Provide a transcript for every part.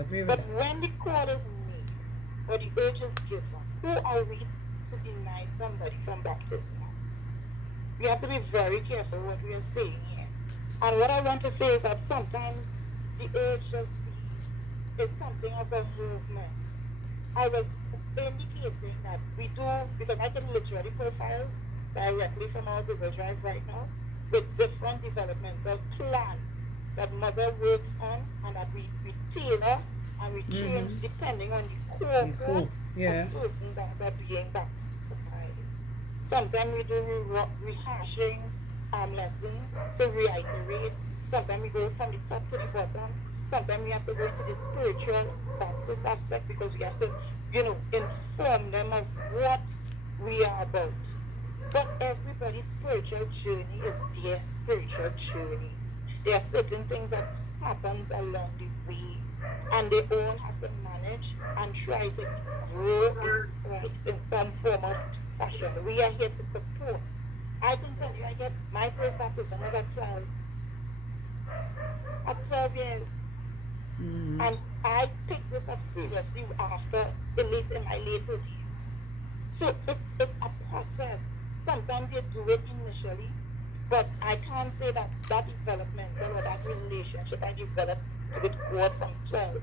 agree with But that. when the call is made or the urge is given, who are we to deny somebody from baptism? We have to be very careful what we are saying here. And what I want to say is that sometimes the urge of be is something of a movement. I was indicating that we do, because I can literally pull files directly from our Google Drive right now with different developmental plan that mother works on and that we tailor and we change Mm-hmm. depending on the You cool. cohort of Yeah. person that are being baptized. Sometimes we do rehashing lessons to reiterate. Sometimes we go from the top to the bottom. Sometimes we have to go into the spiritual Baptist aspect because we have to, inform them of what we are about. But everybody's spiritual journey is their spiritual journey. There are certain things that happens along the way, and they all have to manage and try to grow in Christ in some form of fashion. We are here to support. I can tell you, I get my first baptism was at 12. At 12 years. Mm-hmm. And I picked this up seriously after in my late 30s. So it's a process. Sometimes you do it initially, but I can't say that that developmental or that relationship I developed with God from 12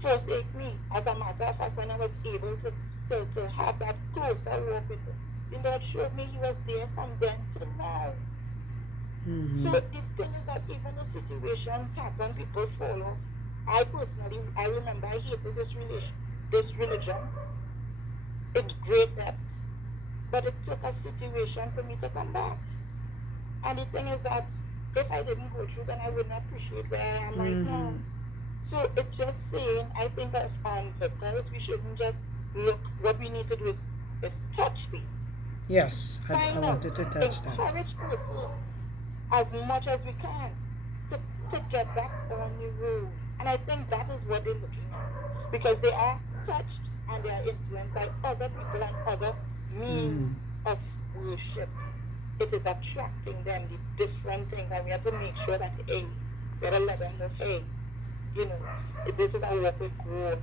forsake me. As a matter of fact, when I was able to have that closer walk with Him, the Lord showed me He was there from then to now. So Mm-hmm. the thing is that even though situations happen, people fall off. I personally, I remember I hated this religion in great depth, but it took a situation for me to come back. And the thing is that if I didn't go through, then I wouldn't appreciate where I am right Mm-hmm. now. So it's just saying, I think as onlookers, we shouldn't just look. What we need to do is touch base, Yes, I find out, wanted to touch that. encourage persons as much as we can to, to get back on the road. And I think that is what they're looking at because they are touched and they are influenced by other people and other Mm. means of worship. It is attracting them, the different things. And we have to make sure that, hey, we have to let them know, hey, this is our walk with God.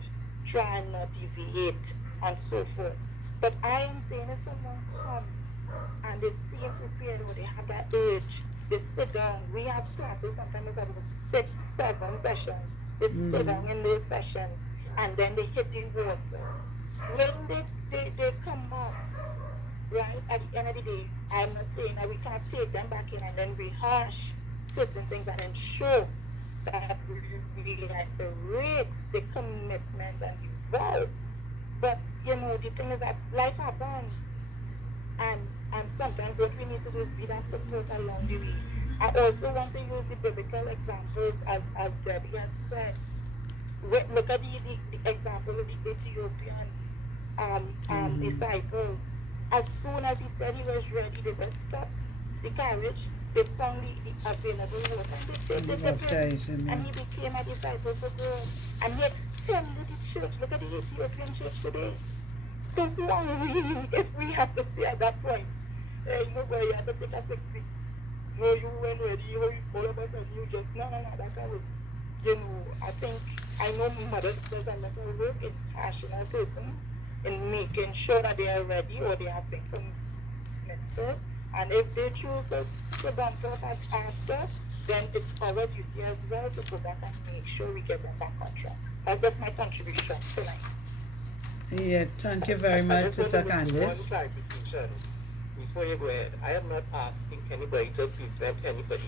Try and not deviate and so forth. But I am saying if someone comes and they seem prepared or they have that urge, they sit down. We have classes sometimes about 6, 7 sessions. They sit Mm-hmm. down in those sessions and then they hit the water. When they come back, right, at the end of the day, I'm not saying that we can't take them back in and then rehash certain things and ensure that we reiterate the commitment and the vow. But the thing is that life happens, and sometimes what we need to do is be that support along the way. I also want to use the biblical examples as Debbie had said. Look at the example of the Ethiopian Mm-hmm. disciple. As soon as he said he was ready, they just stopped the carriage. They found the available water and they And you dip in. baptize him, And yeah. he became a disciple for God. And he extended the church. Look at the Ethiopian church today. So who are we if we have to say at that point, hey, boy, you have to take a 6 weeks. No, you weren't ready. All of us and you just, no, that can't work. I think I know mother does a lot of work in hashing out persons in making sure that they are ready or they have been committed. And if they choose to bump off after, then it's our duty as well to go back and make sure we get them back on track. That's just my contribution tonight. Yeah, thank you I, very I much, just want to Sister make one Candice. clarification before you go ahead. I am not asking anybody to prevent anybody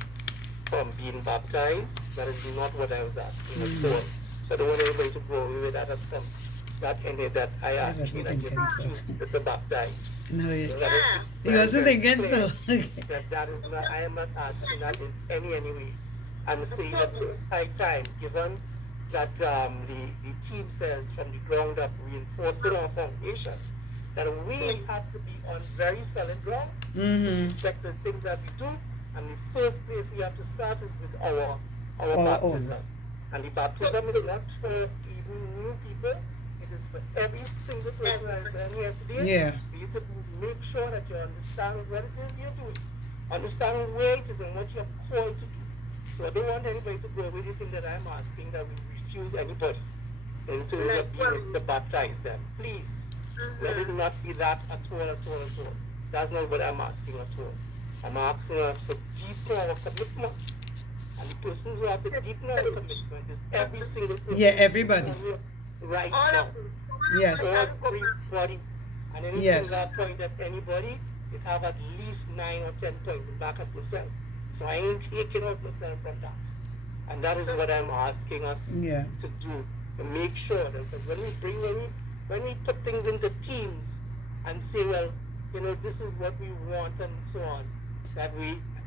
from being baptized. That is not what I was asking at Mm-hmm. all. So I don't want anybody to go away with that as some that I I asked you wasn't that you thinking so. refuse to baptize. No, Let us be you very, wasn't very thinking clear so. Okay. that that is not. I am not asking that in any way. I'm saying that it's high time, given that the team says from the ground up, reinforcing our foundation, that we have to be on very solid ground with Mm-hmm. respect to the things that we do. And the first place we have to start is with our Our own. baptism. And the baptism is not for even new people. It is for every single person that is here today, Yeah. for you to make sure that you understand what it is you're doing, understand where it is and what you're called to do. So I don't want anybody to go away with the thing that I'm asking that we refuse anybody. in terms of being able to baptize them. Please, let it not be that at all, at all, at all. That's not what I'm asking at all. I'm asking us for deepen our commitment. And the persons who have to deepen our commitment is every single person. Yeah, everybody. Right now. Yes. Everybody. And anything Yes. that point at anybody, it have at least 9 or 10 points back at myself. So I ain't taking out myself from that. And that is what I'm asking us Yeah. to do. To make sure that, because when we put things into teams and say, well, you know, this is what we want and so on, that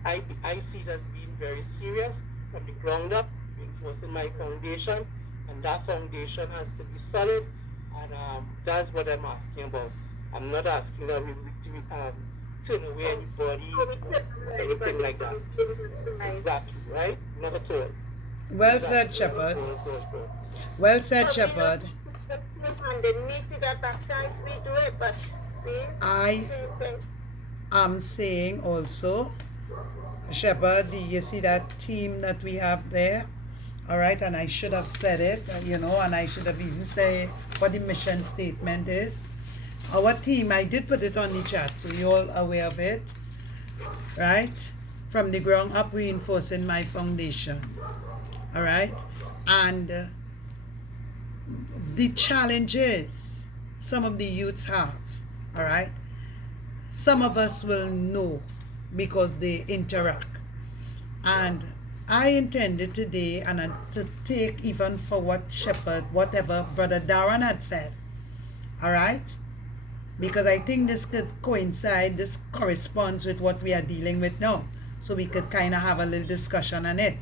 I see it as being very serious from the ground up, reinforcing my foundation, and that foundation has to be solid, and that's what I'm asking about. I'm not asking that we turn away anybody, anything like that. Exactly, right? Not at all. Well said, Shepherd. Well said, Shepherd. And they need to get baptized, we do it, but I am saying also, Shepherd, you see that team that we have there? All right, and I should have said it, you know, and I should have even said what the mission statement is. Our team, I did put it on the chat, so you're all aware of it, right? From the ground up, reinforcing my foundation. All right, and the challenges some of the youths have, all right, some of us will know because they interact. And I intended today and to take even for what Shepherd, whatever Brother Darren had said, all right, because I think this could coincide, this corresponds with what we are dealing with now, so we could kind of have a little discussion on it.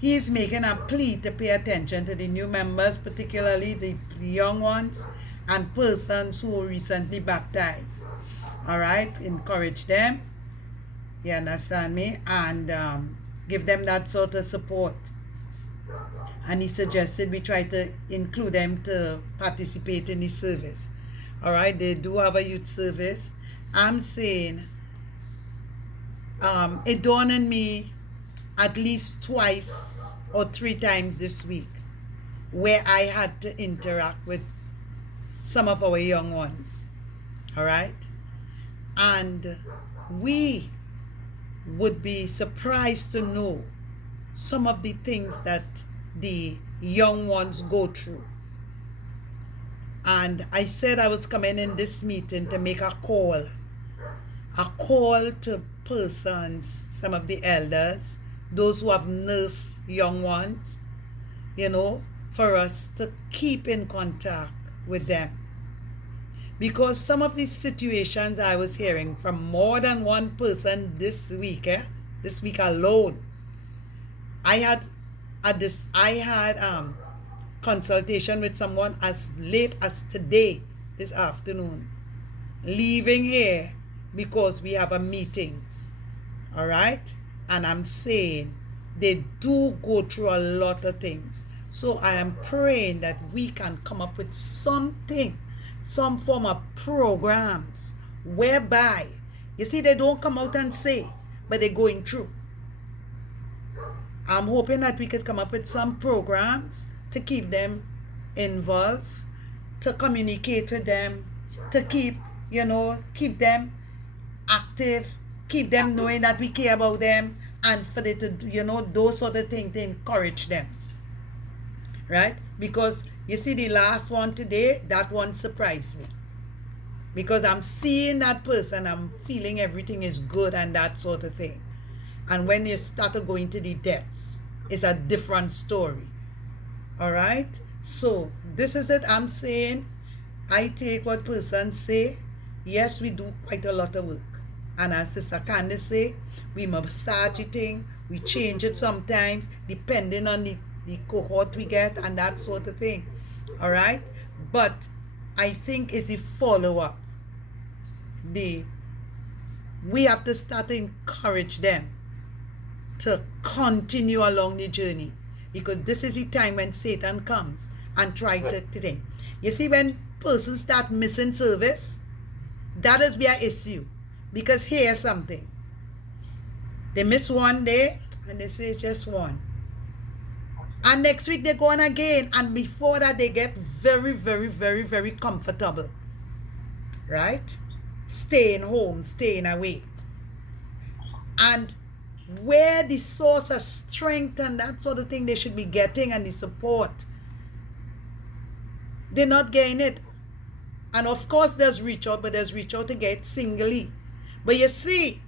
He is making a plea to pay attention to the new members, particularly the young ones and persons who were recently baptized. All right, encourage them, you understand me, and give them that sort of support. And he suggested we try to include them to participate in the service. All right, they do have a youth service. I'm saying it dawned on me at least twice or 3 times this week where I had to interact with some of our young ones, all right? And we would be surprised to know some of the things that the young ones go through. And I said I was coming in this meeting to make a call to persons, some of the elders, those who have nursed young ones, you know, for us to keep in contact with them. Because some of these situations I was hearing from more than one person this week alone. I had consultation with someone as late as today, this afternoon, leaving here because we have a meeting, all right? And I'm saying they do go through a lot of things. So I am praying that we can come up with something, some form of programs whereby, you see, they don't come out and say, but they're going through. I'm hoping that we could come up with some programs to keep them involved, to communicate with them, to keep them active, keep them knowing that we care about them, and for them to, you know, those sort of things, to encourage them, right? Because you see the last one today, that one surprised me, because I'm seeing that person, I'm feeling everything is good and that sort of thing. And when you start to go into the depths, it's a different story. All right? So this is it. I'm saying, I take what persons say. Yes, we do quite a lot of work. And as Sister Candace say, we massage the thing, we change it sometimes, depending on the cohort we get and that sort of thing. All right? But I think it's a follow-up. We have to start to encourage them to continue along the journey, because this is the time when Satan comes and tries to think. You see, when persons start missing service, that is their issue. Because here's something. They miss one day and they say it's just one. And next week they go on again. And before that, they get very, very, very, very comfortable. Right? Staying home, staying away. And where the source of strength and that sort of thing they should be getting and the support, they're not getting it. And of course, there's reach out, but there's reach out to get singly. But you see,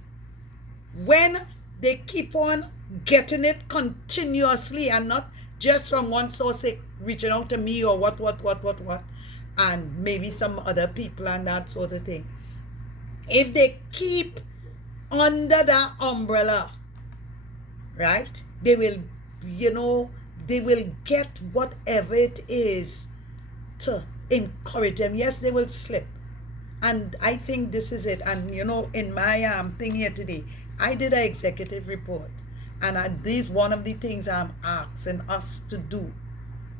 when they keep on getting it continuously and not just from one source, say, reaching out to me or what, and maybe some other people and that sort of thing. If they keep under that umbrella, right, they will, they will get whatever it is to encourage them. Yes, they will slip. And I think this is it. And in my thing here today, I did an executive report. And this is one of the things I'm asking us to do.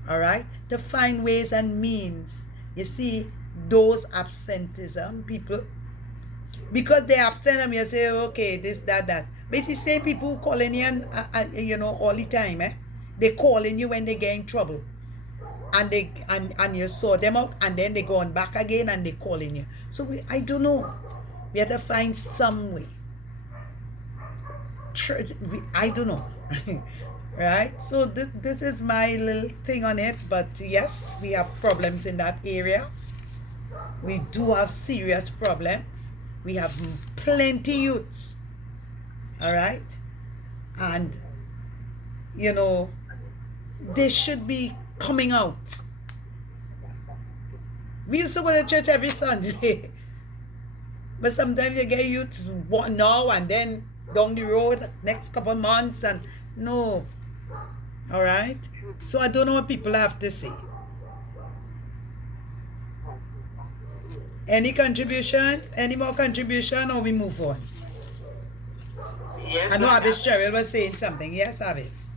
All right? To find ways and means. You see, those absenteeism people, because they absent them, you say, okay, this, that. But it's the same people who calling you, all the time, eh? They calling you when they get in trouble. And they and you sort them out, and then they go on back again and they calling you. So I don't know. We have to find some way. I don't know. Right? So this is my little thing on it. But yes, we have problems in that area. We do have serious problems. We have plenty youths. All right? And, they should be coming out. We used to go to church every Sunday. But sometimes you get youths now and then down the road next couple months, and no. All right? So I don't know what people have to say. Any contribution? Any more contribution, or we move on? Yes, I know madam. Avis Cheryl was saying something. Yes, Avis.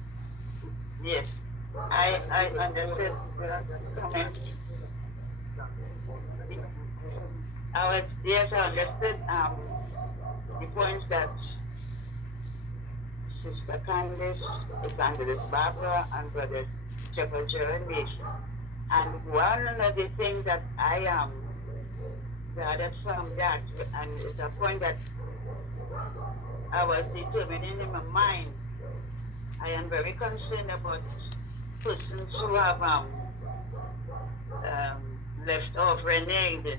Yes, I understood the comment. I understood the points that Sister Candice, Evangelist Barbara, and Brother Shepherd Gerald made. And one of the things that I gathered from that, and it's a point that I was determining in my mind, I am very concerned about persons who have left off reneged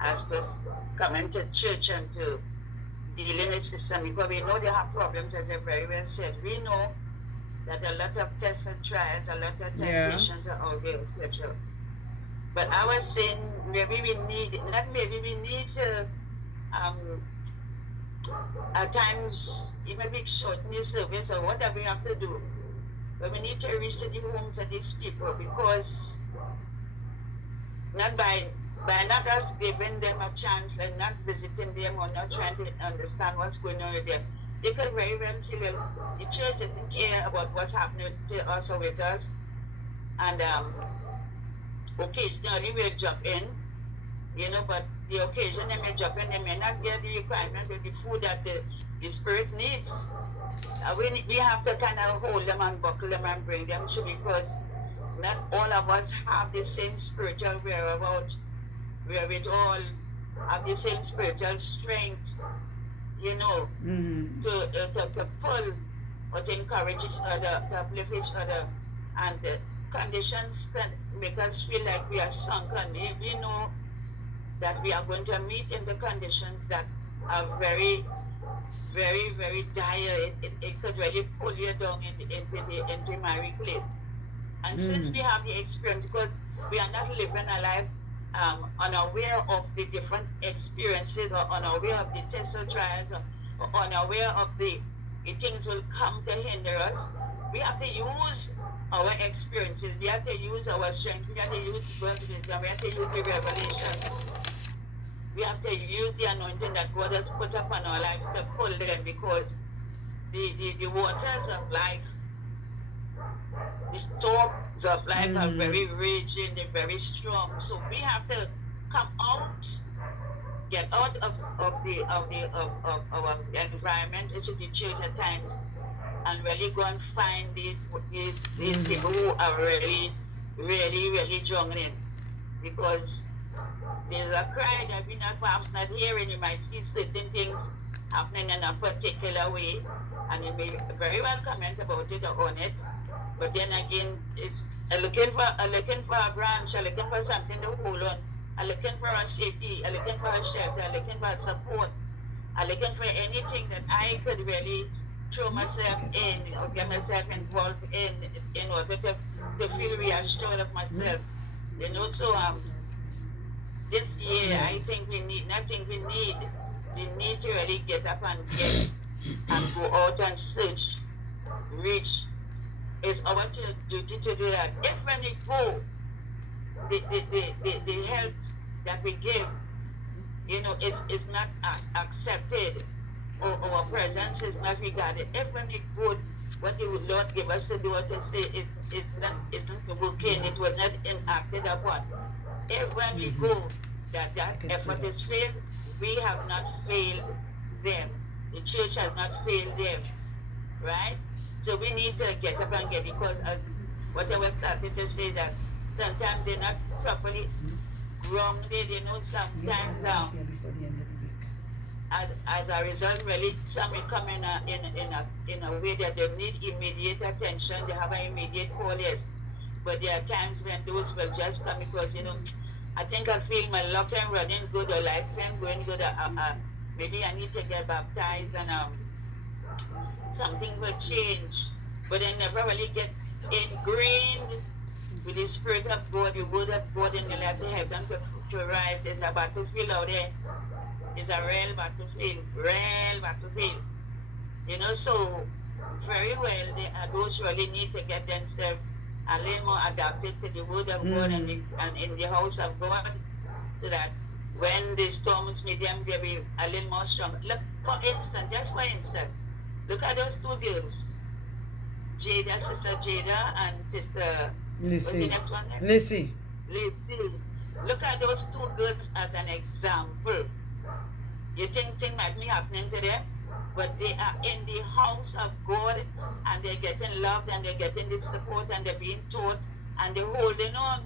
as coming to church and to dealing with system, because we know they have problems, as you very well said. We know that a lot of tests and trials, a lot of temptations are out there, etc. But I was saying maybe we need to at times it may be shorten the service or whatever we have to do. But we need to reach to the homes of these people, because not by not us giving them a chance and not visiting them or not trying to understand what's going on with them, they could very well feel the church doesn't care about what's happening to us or with us. And occasionally we'll jump in, but the occasion they may jump in, they may not get the requirement or the food that the spirit needs. We have to kind of hold them and buckle them and bring them to, because not all of us have the same spiritual whereabouts, where we all have the same spiritual strength, to pull or to encourage each other, to uplift each other. And the conditions can make us feel like we are sunken. We know that we are going to meet in the conditions that are very, very, very dire. It could really pull you down into miry clay. And since we have the experience, because we are not living a life unaware of the different experiences, or unaware of the tests or trials, or unaware of the things will come to hinder us, we have to use our experiences, we have to use our strength, we have to use God's wisdom, we have to use the revelation, we have to use the anointing that God has put upon our lives to pull them, because the waters of life, the storms of life are very raging, they're very strong. So we have to come out, get out of our environment, into the church at times, and really go and find these people who are really, really, really struggling, because there's a cry that we're not perhaps not hearing. You might see certain things happening in a particular way, and you may very well comment about it or on it. But then again, it's looking for a branch, looking for something to hold on, looking for a safety, looking for a shelter, looking for support, looking for anything that I could really throw myself in or get myself involved in order to feel reassured of myself. So this year I think we need nothing we need to really get up and go out and search, reach. It's our duty to do that. If when we go, the help that we give, is not accepted, or our presence is not regarded. If when we go, what the Lord give us to do or to say is not working, it was not enacted upon. If when we go, that effort is failed, we have not failed them. The church has not failed them, right? So we need to get up and get, because what I was starting to say, that sometimes they're not properly grounded, sometimes as a result, really, some will come in a way that they need immediate attention, they have an immediate call, yes. But there are times when those will just come because, I think I feel my luck and running good, or life and going good, maybe I need to get baptized, and something will change. But they never really get ingrained with the Spirit of God, the Word of God in the life, to help them to rise. It's a battlefield out there. It's a real battlefield, So very well, those really need to get themselves a little more adapted to the Word of God and in the house of God, so that when the storms meet them, they'll be a little more strong. Look, just for instance, look at those two girls, Sister Jada and Sister, what's the next one there? Lissy. Look at those two girls as an example. You think things might be happening to them, but they are in the house of God, and they're getting loved, and they're getting the support, and they're being taught, and they're holding on.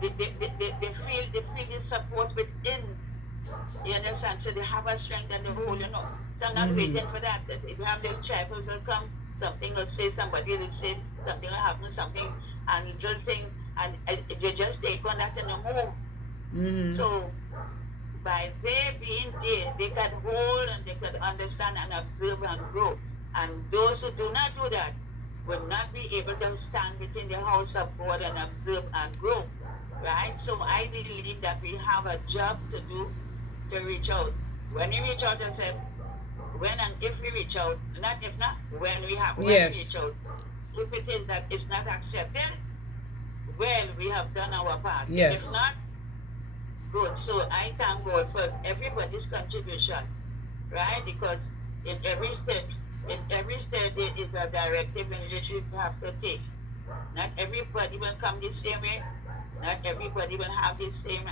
They feel the support within. You understand? So they have a strength, and they're holding on. So I'm not waiting for that. If you have little tribals will come, something will say, somebody will say, something will happen, something, and little things, and they just take on that and they move. So by their being there, they can hold and they can understand and observe and grow. And those who do not do that will not be able to stand within the house of God and observe and grow. Right? So I believe that we have a job to do to reach out. When we reach out, I said, when and if we reach out, not if not, when we reach out. If it is that it's not accepted, well, we have done our part. Yes. If not, good. So I thank God for everybody's contribution, right? Because in every state there is a directive and leadership you have to take. Not everybody will come the same way. Not everybody will have the same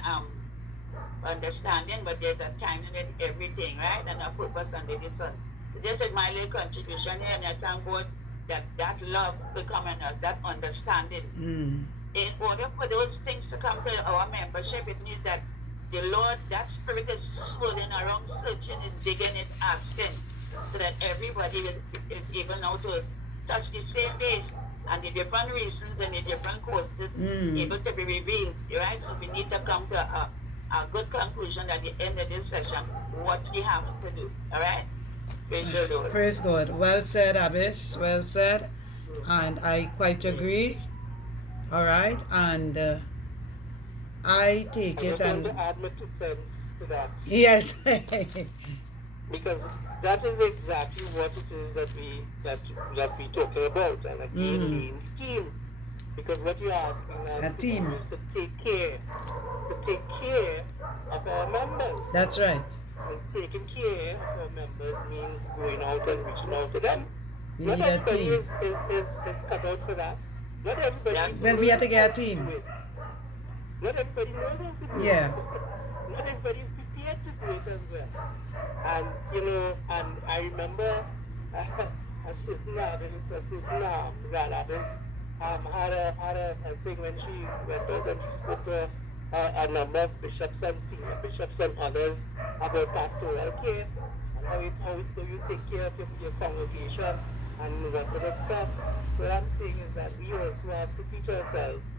understanding, but there's a time in everything, right? And a purpose under the sun. So this is my little contribution here, and I thank God that love to come in us, that understanding. In order for those things to come to our membership, it means that the Lord, that Spirit is swirling around, searching and digging it, asking, so that everybody is able now to touch the same base, and the different reasons and the different causes able to be revealed, right? So we need to come to a good conclusion at the end of this session, what we have to do, all right? Praise the Lord. Praise God. Well said, Abbess. Well said. And I quite agree. All right. And I take it and... to add my 2 cents to that. Yes. Because that is exactly what it is that we talking about. And again, being team. Because what you're asking us to do is to take care of our members. That's right. And taking care of our members means going out and reaching out to them. We Not need a everybody team. is cut out for that. Not everybody. Well, we have to get a team. Not everybody knows how to do it. Not everybody is prepared to do it as well. And and I remember a certain abbess, a certain grand abbess, had a thing when she went out and she spoke to a number of bishops and senior bishops and others about pastoral care and how do you take care of your congregation and what with that stuff. So what I'm saying is that we also have to teach ourselves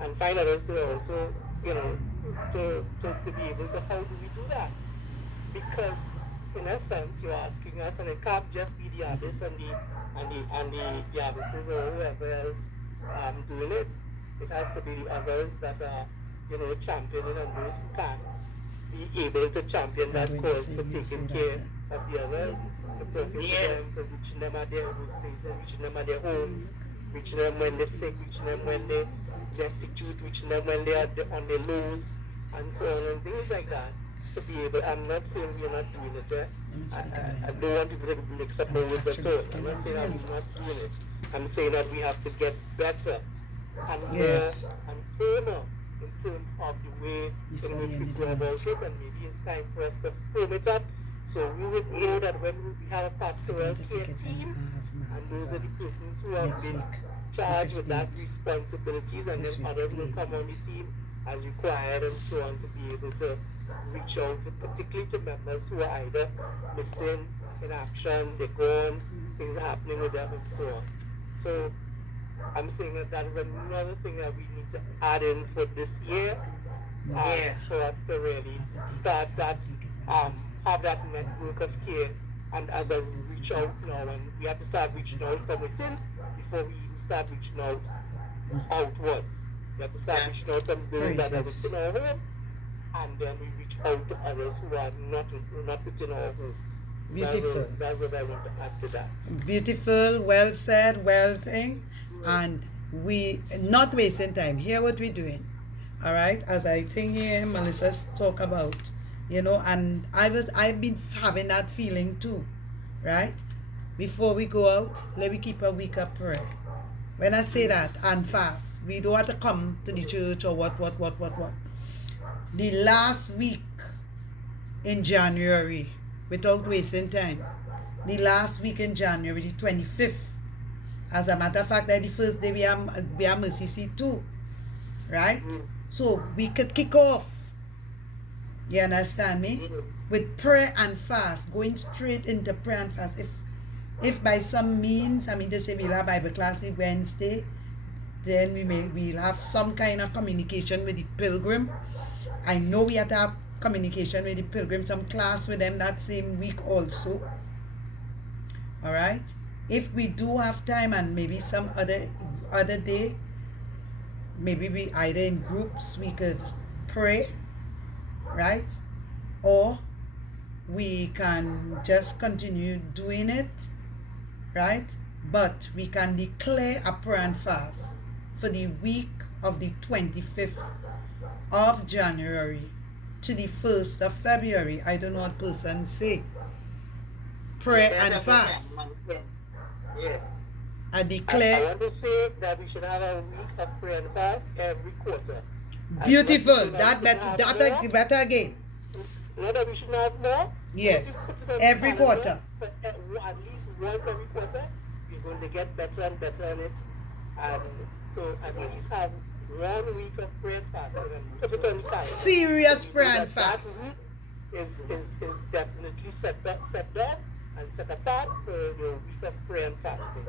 and find others to also, to be able to, how do we do that? Because in a sense you're asking us, and it can't just be the abbess and the abbesses or whoever else doing it. It has to be the others that are, championing, and those who can be able to champion that cause for taking care of the others, for talking to them, for reaching them at their workplaces, reaching them at their homes, reaching them when they're sick, reaching them when they're destitute, reaching them when they're on their lows, and so on, and things like that. To be able, I'm not saying we're not doing it. I don't want people to mix up my words at all. I'm not saying that we're not doing it. I'm saying that we have to get better and more and firmer in terms of the way in which we go about it, and maybe it's time for us to firm it up so we would know that when we have a pastoral care team, and those are the persons who have been charged with that responsibilities, and then others will come on the team as required and so on, to be able to reach out, particularly to members who are either missing in action, they're gone, things are happening with them and so on. So I'm saying that is another thing that we need to add in for this year, for us to really start that, have that network of care, and as a reach out now, and we have to start reaching out from within before we even start reaching out outwards. We have to start reaching out from those that are within our home, and then we reach out to others who are not within our home. Beautiful. That's what I want to add to that. Beautiful, well said, well thing. And we not wasting time. Hear what we're doing. All right, as I think here Melissa's talk about, and I've been having that feeling too, right? Before we go out, let me keep a week of prayer. When I say that, and fast, we don't have to come to the church or what. The last week in January, without wasting time, the last week in January, the 25th, as a matter of fact, that the first day we are Mercy Seat too, right? So we could kick off, you understand me, with prayer and fast, going straight into prayer and fast. If by some means, they say we'll have Bible class on Wednesday, then we'll have some kind of communication with the pilgrim. I know we have to have communication with the pilgrim, some class with them that same week also. All right. If we do have time, and maybe some other day, maybe we either in groups we could pray, right? Or we can just continue doing it, right? But we can declare a prayer and fast for the week of the 25th of January to the 1st of February. I don't know what person say. Prayer and fast. I declare. I want to say that we should have a week of prayer and fast every quarter. Beautiful. That better again. Not that we should have more. Yes. Every quarter. At least once every quarter, we're going to get better and better at it. And so at least have 1 week of prayer and fasting, and put it on the calendar. Serious prayer and fast. Is definitely set back and set apart for your week of prayer and fasting.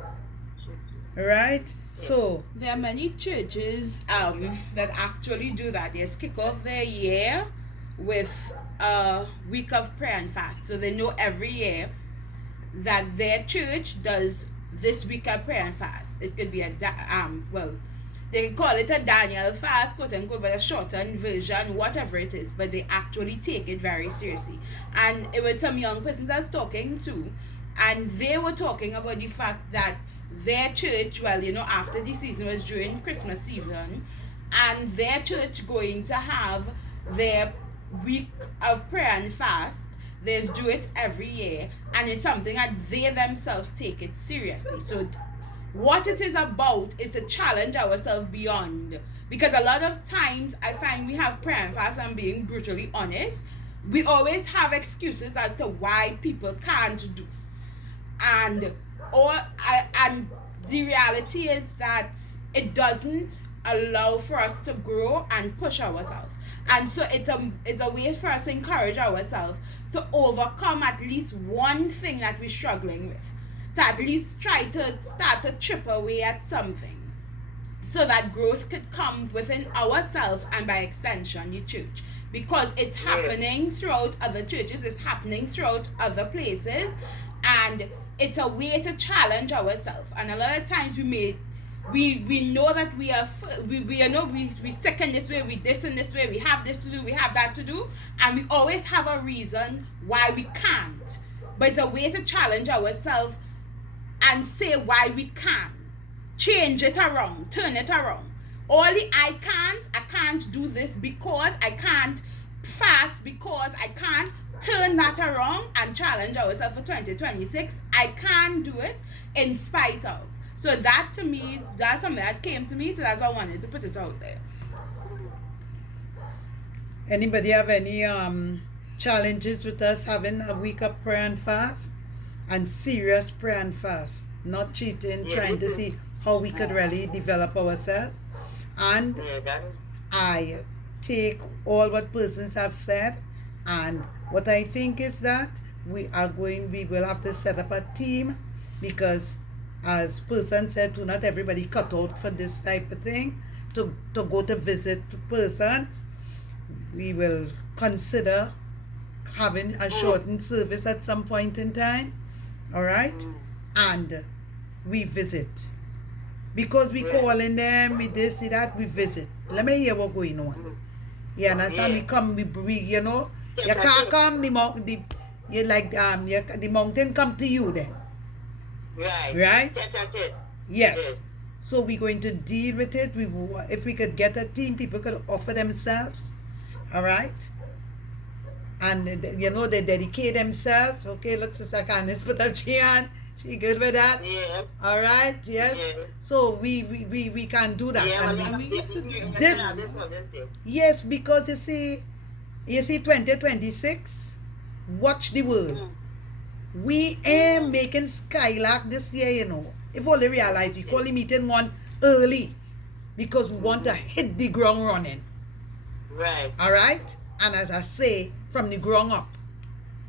Right? So there are many churches that actually do that. They kick off their year with a week of prayer and fast. So they know every year that their church does this week of prayer and fast. It could be they call it a Daniel fast, quote unquote, but a shortened version, whatever it is, but they actually take it very seriously. And it was some young persons I was talking to, and they were talking about the fact that their church, after the season was during Christmas season, and their church going to have their week of prayer and fast. They do it every year, and it's something that they themselves take it seriously. So what it is about is to challenge ourselves beyond, because a lot of times I find we have prayer and fast, and being brutally honest, we always have excuses as to why people can't do. And And the reality is that it doesn't allow for us to grow and push ourselves. And so it's a way for us to encourage ourselves to overcome at least one thing that we're struggling with, to at least try to start to chip away at something, so that growth could come within ourselves and by extension the church, because it's happening throughout other churches, it's happening throughout other places, and it's a way to challenge ourselves. And a lot of times we know that we sick in this way, we this in this way, we have this to do, we have that to do, and we always have a reason why we can't. But it's a way to challenge ourselves and say why we can. Change it around, turn it around. Only I can't do this because I can't fast, because I can't turn that around and challenge ourselves for 2026. I can do it in spite of. So that to me, that's something that came to me, so that's why I wanted to put it out there. Anybody have any challenges with us having a week of prayer and fast? And serious prayer and fast. Not cheating, trying to see how we could really develop ourselves. And I take all what persons have said, and what I think is that we will have to set up a team, because as person said, to not everybody cut out for this type of thing, to go to visit persons. We will consider having a shortened service at some point in time, all right? And we visit. Because we calling them, we this, we that, we visit. Let me hear what's going on. You understand? We come, we you know, you can't come, the mountain come to you then. Right? Yes. So we're going to deal with it. If we could get a team, people could offer themselves, all right? And they dedicate themselves. Okay, look, Sister Candice put up Gian. She good with that? Yeah. All right, yes. Yeah. So we can do that. Yeah, And yes, because you see 2026, watch the word. We ain't making Skylark this year, If only realize we call the meeting one early, because we want to hit the ground running. Right. All right? And as I say, from the ground up.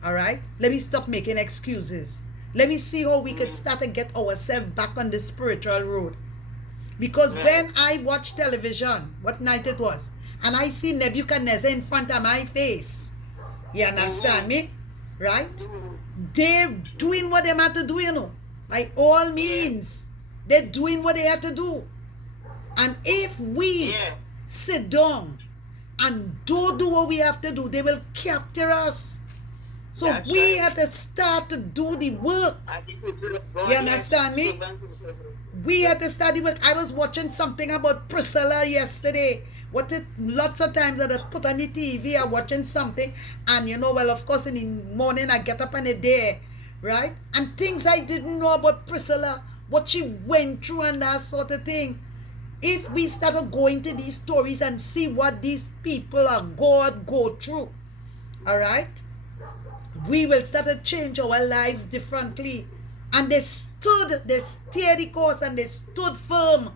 All right? Let me stop making excuses. Let me see how we could start to get ourselves back on the spiritual road. Because when I watch television, what night it was, and I see Nebuchadnezzar in front of my face, you understand me? Right? They're doing what they have to do, By all means, they're doing what they have to do. And if we sit down and don't do what we have to do, they will capture us. So we have to start to do the work. You understand me? We have to start the work. I was watching something about Priscilla yesterday. Lots of times I put on the TV, I'm watching something, and of course in the morning I get up and it's there, right? And things I didn't know about Priscilla, what she went through and that sort of thing. If we started going to these stories and see what these people are God go through, all right, we will start to change our lives differently. And they steered the course, and they stood firm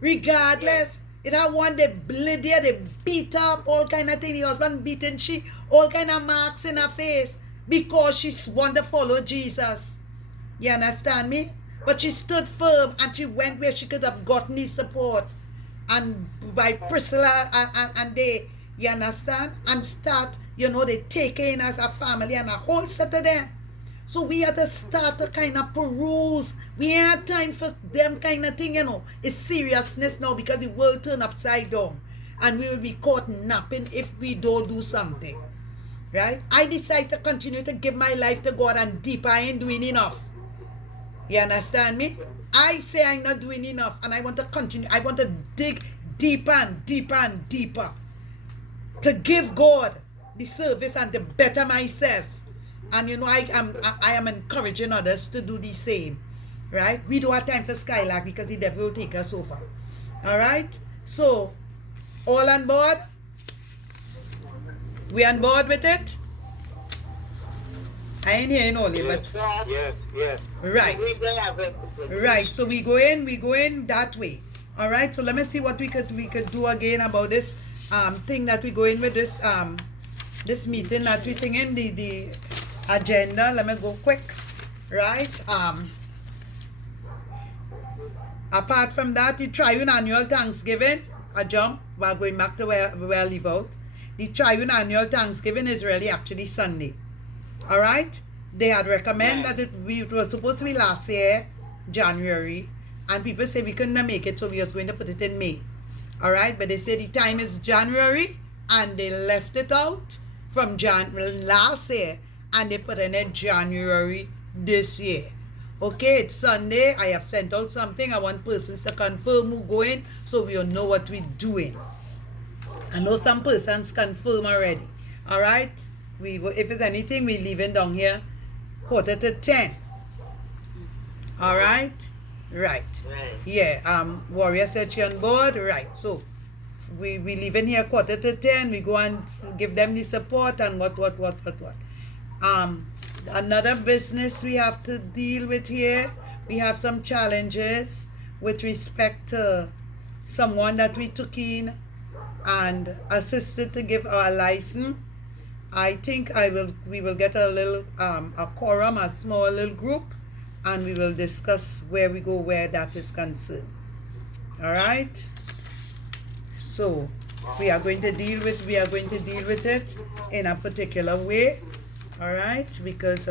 regardless. It had one, they bled there, they beat up, all kind of thing. The husband beating she, all kind of marks in her face, because she want to follow Jesus. You understand me? But she stood firm, and she went where she could have gotten the support. And by Priscilla and they, you understand? And start, they take in as a family and a whole set of them. So we have to start to kind of peruse. We ain't have time for them kind of thing, It's seriousness now, because the world turn upside down. And we will be caught napping if we don't do something. Right? I decide to continue to give my life to God and deeper. I ain't doing enough. You understand me? I say I'm not doing enough, and I want to continue. I want to dig deeper and deeper and deeper to give God the service and to better myself. And I am encouraging others to do the same. Right? We don't have time for Skylark, because the devil will take us over. All right? So, all on board? We on board with it? I ain't hearing all it, but Yes, yes, yes. right. We don't have a Right, so we go in that way. All right, so let me see what we could do again about this thing that we go in with this meeting that we think in the agenda. Let me go quick. Right, apart from that, the Triune Annual Thanksgiving, a jump, we're going back to where I leave out. The Triune Annual Thanksgiving is really actually Sunday. All right, they had recommend that it was supposed to be last year, January, and people say we couldn't make it, so we was going to put it in May. All right, but they say the time is January, and they left it out from last year, and they put in it January this year. Okay, it's Sunday. I have sent out something. I want persons to confirm who going, so we'll know what we're doing. I know some persons confirm already. All right, if it's anything, we leaving down here 9:45. All right, right. Yeah. Warrior said she on board. Right. So we leaving here 9:45. We go and give them the support and what. Another business we have to deal with here. We have some challenges with respect to someone that we took in and assisted to give our license. I think we will get a little a quorum, a small little group, and we will discuss where we go where that is concerned. All right. So we are going to deal with it in a particular way. All right, because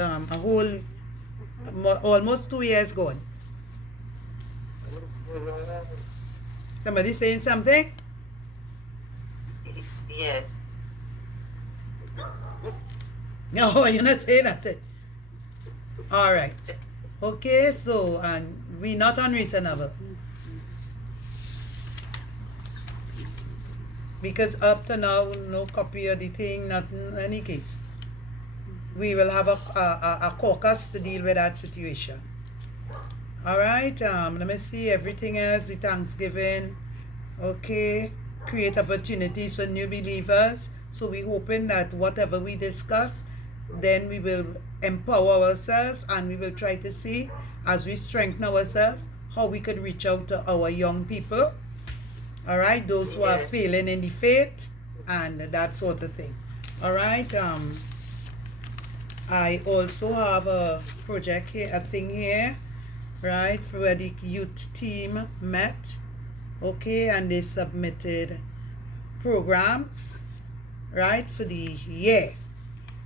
almost 2 years gone. Somebody saying something? Yes. No, you're not saying nothing. All right. Okay, so and we not unreasonable. Because up to now, no copy of the thing, nothing, in any case. We will have a caucus to deal with that situation. All right, let me see everything else, the Thanksgiving. Okay, create opportunities for new believers. So we hoping that whatever we discuss, then we will empower ourselves and we will try to see, as we strengthen ourselves, how we could reach out to our young people. All right, those who are failing in the faith and that sort of thing. All right, I also have a project here, a thing here, right, where the youth team met, okay, and they submitted programs, right, for the year.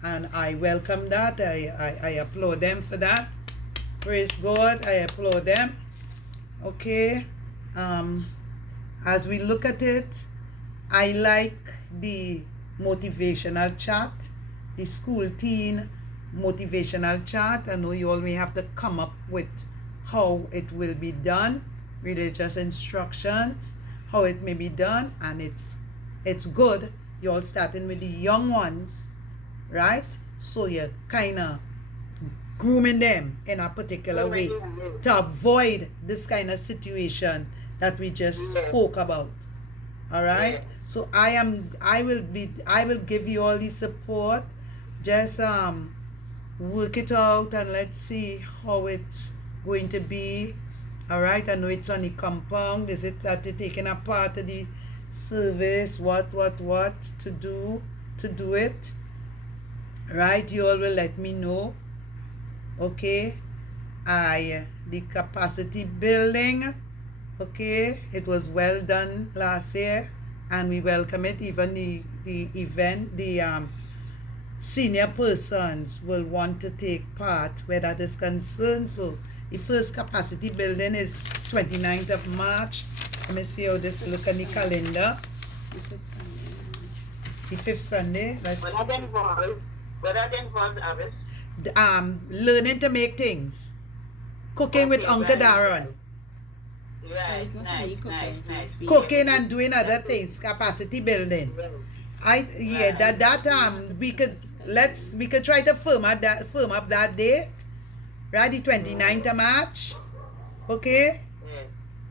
And I welcome that. I applaud them for that. Praise God, I applaud them. Okay, as we look at it, I like the motivational chat, the school teen motivational chat. I know you all may have to come up with how it will be done, religious instructions, how it may be done, and it's good. You're all starting with the young ones, right? So you're kind of grooming them in a particular way to avoid this kind of situation that we just spoke about. All right. So I will give you all the support. Just work it out and let's see how it's going to be. All right, I know it's on the compound. Is it that they're taking a part of the service? What to do it? Right, you all will let me know. Okay, the capacity building. Okay, it was well done last year, and we welcome it. Even the event, the senior persons will want to take part where that is concerned. So the first capacity building is 29th of March. Let me see how this look on the calendar. The fifth Sunday. What that involves, Avis? Learning to make things. Cooking with Uncle Darren. Right, nice. Cooking and doing other things. Capacity building. We could try to firm up that date, right? The 29th of March. Okay? Yeah.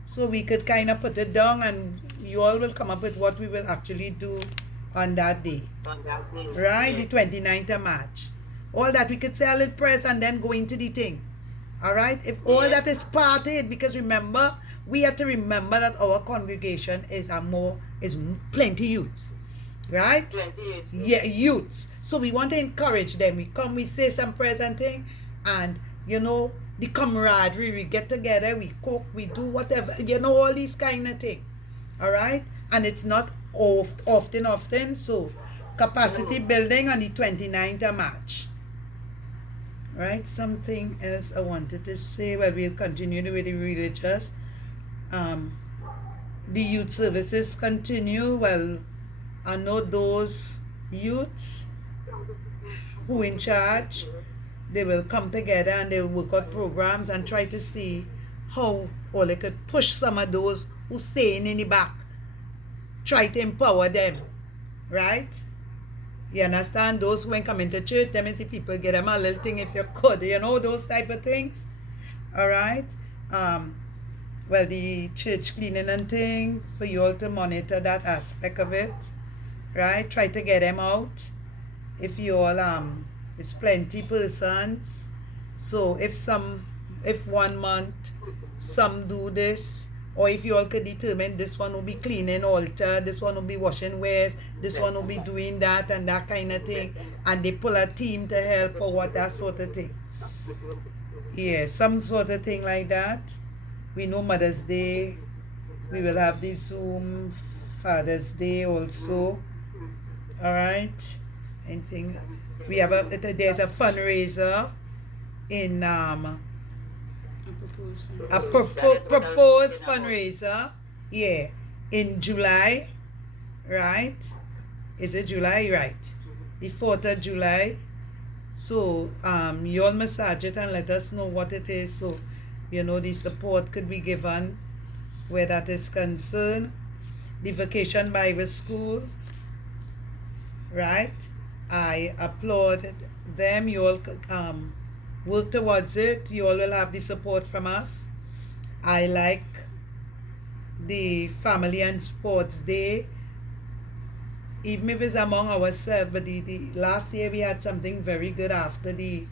So we could kind of put it down and you all will come up with what we will actually do on that day. On that day. Right? Yeah. The 29th of March. All that we could say a little prayers and then go into the thing. All right? If all that is part of it, because remember, we have to remember that our congregation is plenty youths. Right? Plenty youths. Yeah, youths. So we want to encourage them. We come, we say some prayers and thing, and the camaraderie, we get together, we cook, we do whatever, all these kind of thing. All right? And it's not often. So capacity building on the 29th of March. Right? Something else I wanted to say. Well, we'll continue with the religious. The youth services continue. Well, I know those youths who in charge, they will come together and they will work out programs and try to see how or they could push some of those who staying in the back. Try to empower them. Right? You understand? Those who ain't coming to church, them and see people get them a little thing if you could, those type of things. All right? Well, the church cleaning and thing, for you all to monitor that aspect of it. Right? Try to get them out. If you all, it's plenty persons. So if 1 month, some do this, or if you all could determine this one will be cleaning altar, this one will be washing wares, this one will be doing that and that kind of thing, and they pull a team to help or what, that sort of thing. Yeah, some sort of thing like that. We know Mother's Day, we will have the Zoom, Father's Day also. All right. Anything? We have there's a fundraiser in proposed fundraiser, yeah, in July, right? Is it July? Right. The 4th of July. So you all massage it and let us know what it is, so the support could be given where that is concerned. The Vacation Bible School, right? I applaud them. You all work towards it. You all will have the support from us. I like the Family and Sports Day, even if it's among ourselves. But the last year we had something very good after the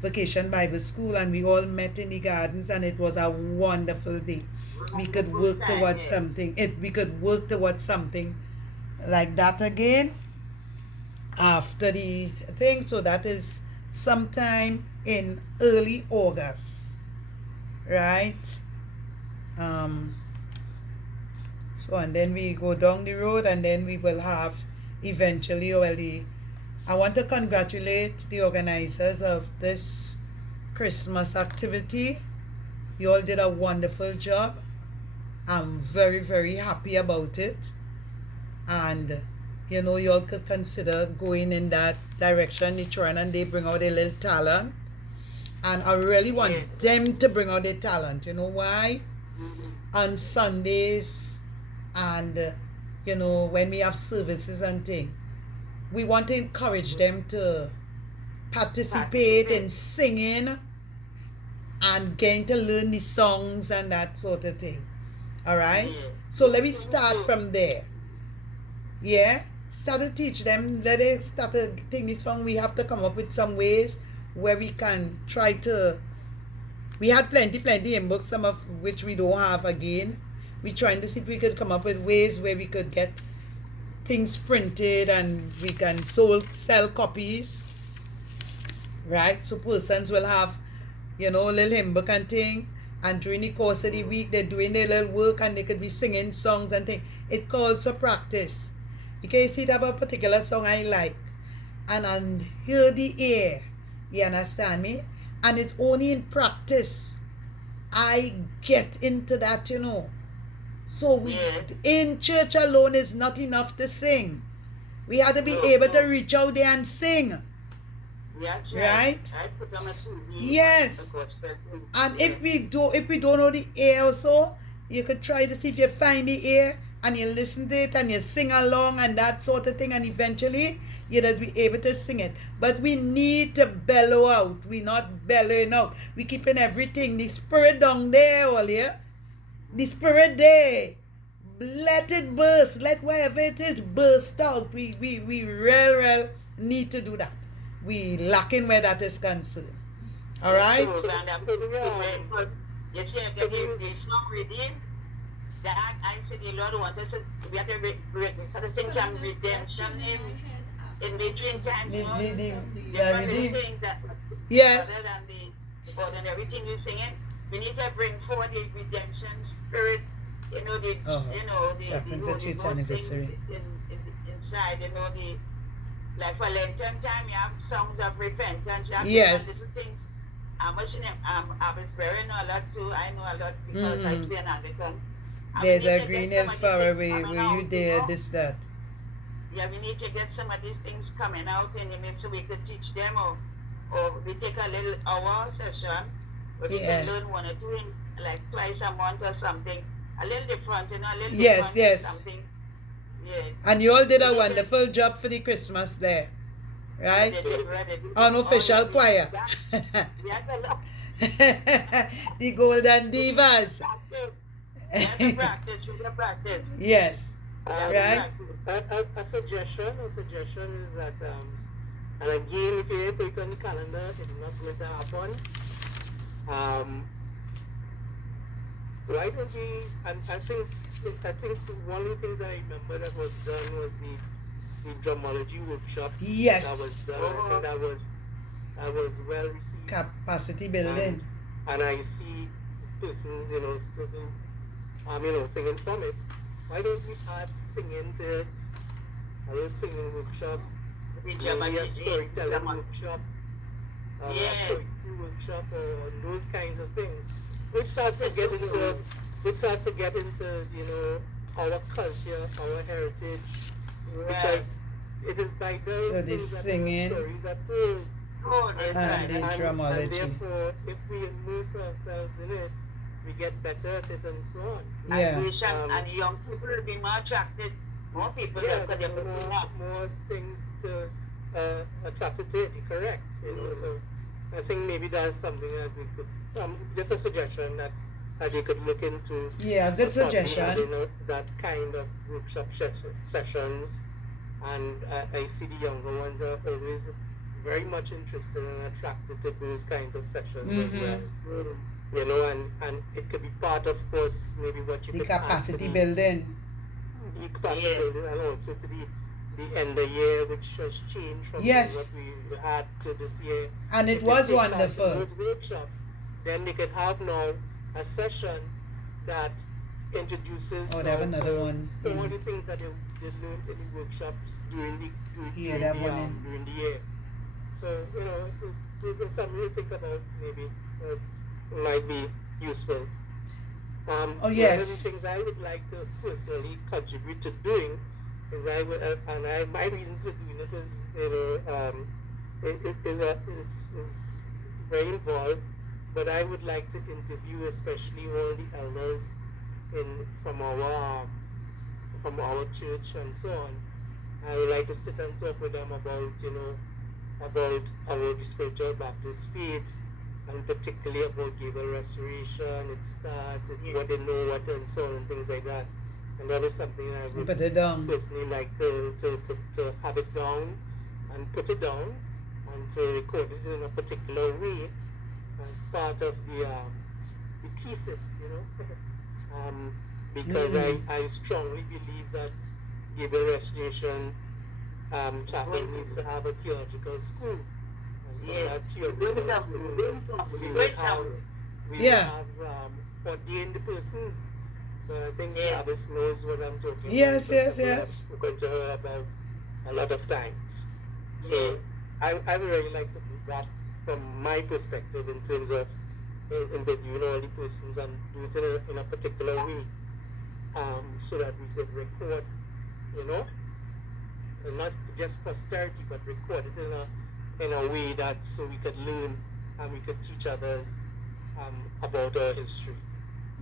Vacation Bible School, and we all met in the gardens, and it was a wonderful day. We could work towards something. We could work towards something like that again after the thing. So that is sometime in early August, right? So and then we go down the road, and then we will have eventually, I want to congratulate the organizers of this Christmas activity. You all did a wonderful job. I'm very, very happy about it. And you all could consider going in that direction. The children, and they bring out their little talent. And I really want them to bring out their talent. You know why? On Sundays and, when we have services and things, we want to encourage them to participate in singing and getting to learn the songs and that sort of thing. All right? So let me start from there. Yeah? Start to teach them. Let it start to think this song. We have to come up with some ways where we can try to. We had plenty in books, some of which we don't have again. We're trying to see if we could come up with ways where we could get things printed and we can sell copies. Right? So persons will have, little hymn book and thing. And during the course of the week, they're doing their little work and they could be singing songs and things. It calls for practice. You can see that about a particular song I like. And hear the air. You understand me? And it's only in practice I get into that, So in church alone is not enough to sing. We have to be able to reach out there and sing. That's right. I put on a CD. Yes. And if we don't know the air also, you could try to see if you find the air and you listen to it and you sing along and that sort of thing, and eventually you just be able to sing it. But we need to bellow out. We're not bellowing out. We keeping everything, the spirit down there, all here. The spirit there. Let it burst. Let wherever it is burst out. We real need to do that. we lacking where that is concerned. All right. So, and I'm because you see, the song redeemed, that I said the Lord wanted to, we had to sort of think some redemption in between times, you know, different little Redeem. things that Yes. other than the ordinary thing you're singing, we need to bring forward the redemption spirit, you know, Jackson the Holy 50th Ghost thing anniversary. inside, you know, like for Lenten time, you have songs of repentance, you have different Yes. little things. I was very know a lot too. I know a lot because I speak Anglican. And we There's need a to green get hill some of these far things away coming where you out, you there, know. this, that. Yeah, we need to get some of these things coming out in the midst so we could teach them, or we take a little hour session where we Yeah. can learn one or two things like twice a month or something. A little different, you know, a little Yes, different yes. something. Yeah. And you all did We a need to, wonderful job for the Christmas there, we right? did it, we did it. Unofficial Oh, yeah, choir. we had a lot. The Golden Divas. We have to practice, we have to practice. Yes. We have to Right? practice. A suggestion is that, and again, if you put it on the calendar, it's not going to happen. Why don't we? I think one of the things I remember that was done was the drumology workshop Yes. that was done. I think that was well received. Capacity building. And I see persons, you know, still, singing from it. Why don't we add singing to it? A little singing workshop, maybe a storytelling workshop, poetry workshop, or those kinds of things, which starts to get into, you know, our culture, our heritage, because it is by those So the things that singing our stories are told. Oh, that's and the right. And drumology. therefore, if we immerse ourselves in it, we get better at it and so on. Yeah. And young people will be more attracted. More people that could have more things to attract to it, correct. You know, so I think maybe that's something that we could, just a suggestion that you could look into. Yeah, good suggestion. You know, that kind of workshop sessions, and I see the younger ones are always very much interested and attracted to those kinds of sessions as well. You know, and it could be part, of course, maybe what you The could add to capacity building. the capacity building, and also to the end of the year, which has changed from Yes. what we had to this year. And it If was they take part in wonderful. those workshops, then they can have now a session that introduces Oh, they have now another to one all in- the things that they learned in the workshops during the in- year. So, you know, it's something to think about. Maybe it might be useful. Oh, One of the yes. things I would like to personally contribute to doing is my reasons for doing it is, you know, it is very involved, but I would like to interview especially all the elders from our church and so on. I would like to sit and talk with them about, you know, about our spiritual Baptist faith, and particularly about Gabriel restoration, its starts, what they know, what and so on, and things like that. And that is something I would Put it down. personally like to have it down and put it down and to record it in a particular way as part of the thesis, you know. Because I strongly believe that Gabriel restoration chapel needs to have a theological school. And from that theological school, we will have ordained persons. So I think Abbas knows what I'm talking Yes, about. yes, yes. I've spoken to her about a lot of times. So I would really like to do that from my perspective in terms of interviewing all the persons and do it in a particular way, so that we could record, you know, and not just posterity, but record it in a way that so we could learn and we could teach others about our history.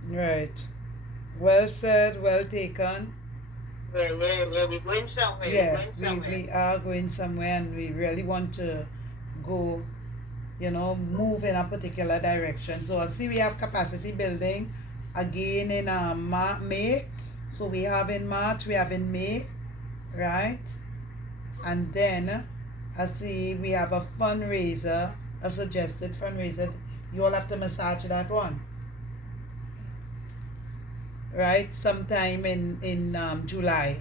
Right. Well said, well taken. We're going somewhere. Yeah, we are going somewhere and we really want to go, you know, move in a particular direction. So I see we have capacity building again in May. So we have in March, we have in May, right? And then I see we have a fundraiser, a suggested fundraiser. You all have to massage that one, right? Sometime in July.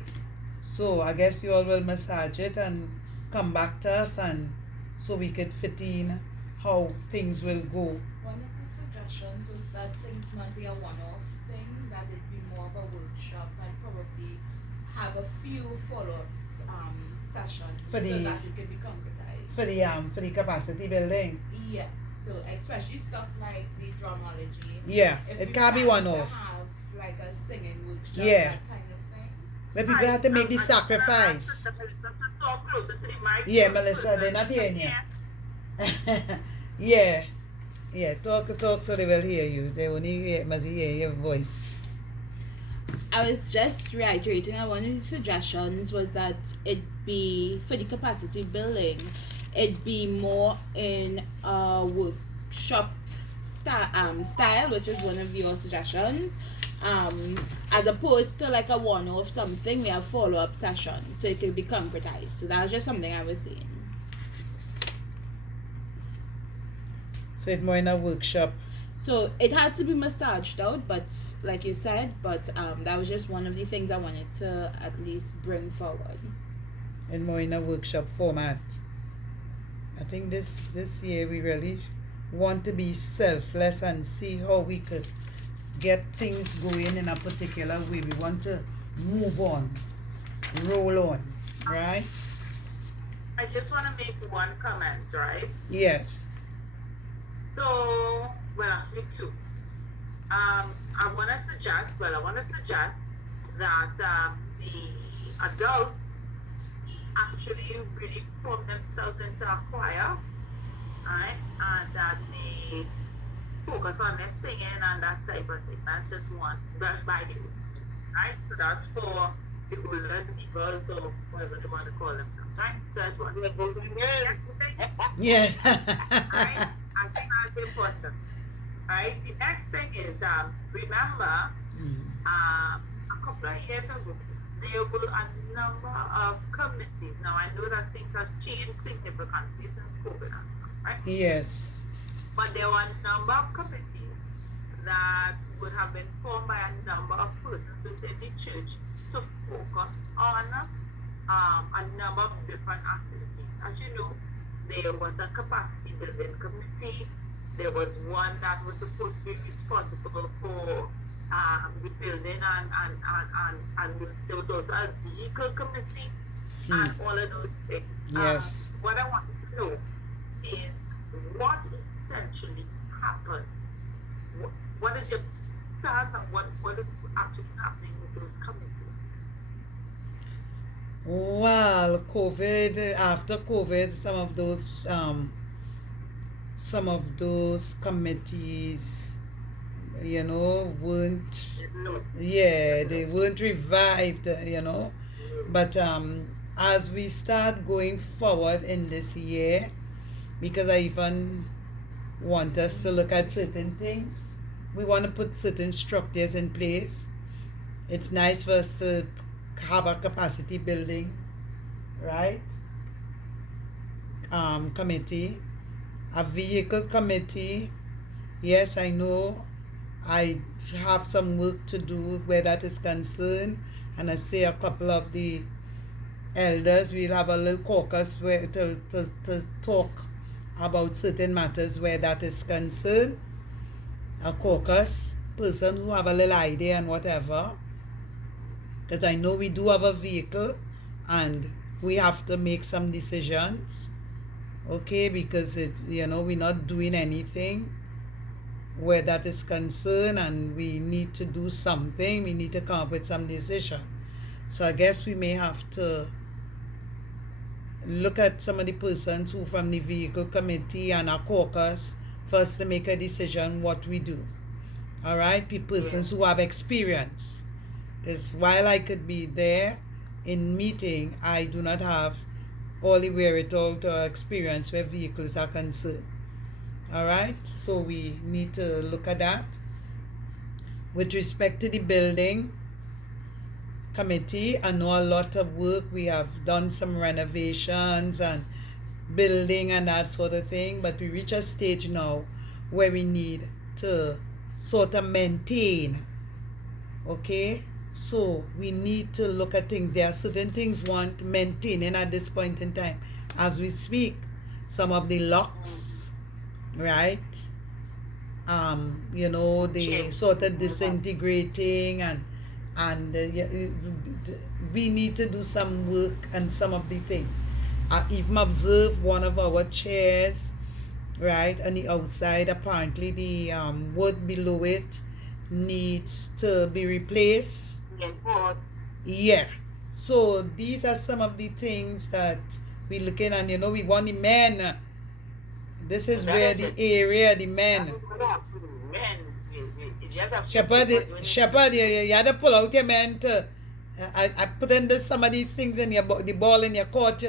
So I guess you all will massage it and come back to us, and so we could fit in how things will go. One of the suggestions was that things not be a one-off thing, that it be more of a workshop and probably have a few follow-ups sessions For so the- that it could be concretized. For the capacity building. Yes, so especially stuff like the dramology. Yeah, If it we can't be plan one to off. have like a singing workshop, Yeah. that kind of thing. Where people have to make the sacrifice. Sister Melissa to talk closer to the mic. Yeah, so Melissa, person they're not hearing you. can Yeah, yeah. Talk so they will hear you. They only must hear your voice. I was just reiterating that one of the suggestions was that it be for the capacity building, it be more in a workshop style, which is one of your suggestions. As opposed to like a one-off something, we have follow-up sessions, so it could be concretized. So that was just something I was saying. So it's more in a workshop. So it has to be massaged out, but like you said, but that was just one of the things I wanted to at least bring forward. And more in a workshop format. I think this year we really want to be selfless and see how we could get things going in a particular way. We want to move on, roll on, right? I just want to make one comment, right? Yes. So, well, actually two. I want to suggest that the adults actually really form themselves into a choir, right? And that they focus on their singing and that type of thing. That's just one. That's by the way, right? So that's for the older people, or whatever they want to call themselves, right? So that's one. Next thing, Yes. right? I think that's important. Right? The next thing is remember a couple of years ago there were a number of committees. Now I know that things have changed significantly since COVID and stuff, right? Yes. But there were a number of committees that would have been formed by a number of persons within the church to focus on a number of different activities. As you know, there was a capacity building committee. There was one that was supposed to be responsible for the building and there was also a vehicle committee and all of those things. Yes. What I want to know is what essentially happens. What is your stance and what is actually happening with those committees? Well, COVID, after COVID, some of those committees, weren't, yeah, they weren't revived, but as we start going forward in this year, because I even want us to look at certain things, we want to put certain structures in place. It's nice for us to have a capacity building, right? Committee, a vehicle committee. Yes, I know I have some work to do where that is concerned, and I say a couple of the elders, we'll have a little caucus where to talk about certain matters where that is concerned. A caucus person who have a little idea and whatever, because I know we do have a vehicle and we have to make some decisions, okay, because we're not doing anything where that is concerned, and we need to do something. We need to come up with some decision. So I guess we may have to look at some of the persons who from the vehicle committee and our caucus first to make a decision what we do. All right, persons who have experience. Because while I could be there in meeting, I do not have all the wherewithal to experience where vehicles are concerned. All right, so we need to look at that. With respect to the building committee, I know a lot of work. We have done some renovations and building and that sort of thing, but we reach a stage now where we need to sort of maintain. Okay, so we need to look at things. There are certain things want maintaining at this point in time as we speak. Some of the locks, right? They sort of disintegrating, we need to do some work on some of the things. I even observe one of our chairs, right, on the outside. Apparently, the wood below it needs to be replaced. Yeah. So these are some of the things that we're looking at. We want the men. This is where the area, the men. Shepherd, you had to pull out your men to. I put in some of these things in the ball in your court,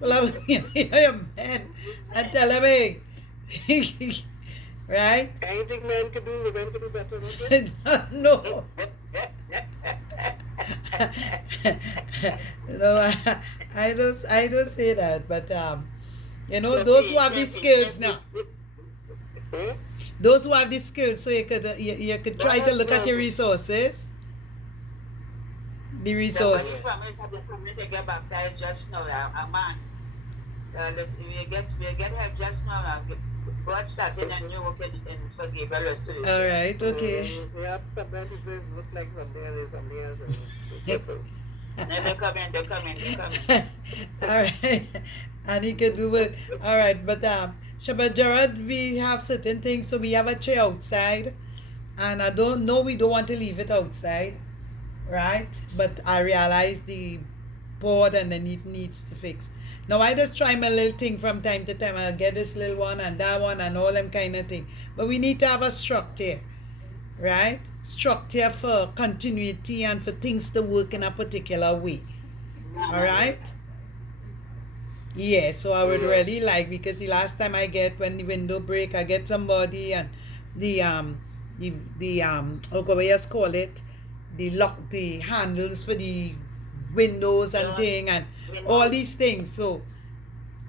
Pull out your men and tell them, hey. Right? Anything men could do, the men could do better, that's it? No. I don't say that, but those who have the skills now. Those who have the skills, so you could try to look at your resources. The resource. Somebody get baptized just now, a man. So we get help just now. God started a new work in for Gabriel. All right, okay. We have some men who look like something else, and so different. They're coming. All right, and he can do it. All right, but Shabbat Jared, we have certain things. So we have a chair outside, and I don't know, we don't want to leave it outside, right? But I realize the board and then it needs to fix. Now I just try my little thing from time to time. I'll get this little one and that one and all them kind of thing. But we need to have a structure, right? Structure for continuity and for things to work in a particular way. All right? Yeah, so I would really like, because the last time when the window break, I get somebody and the call it, the lock, the handles for the windows and thing and all these things. So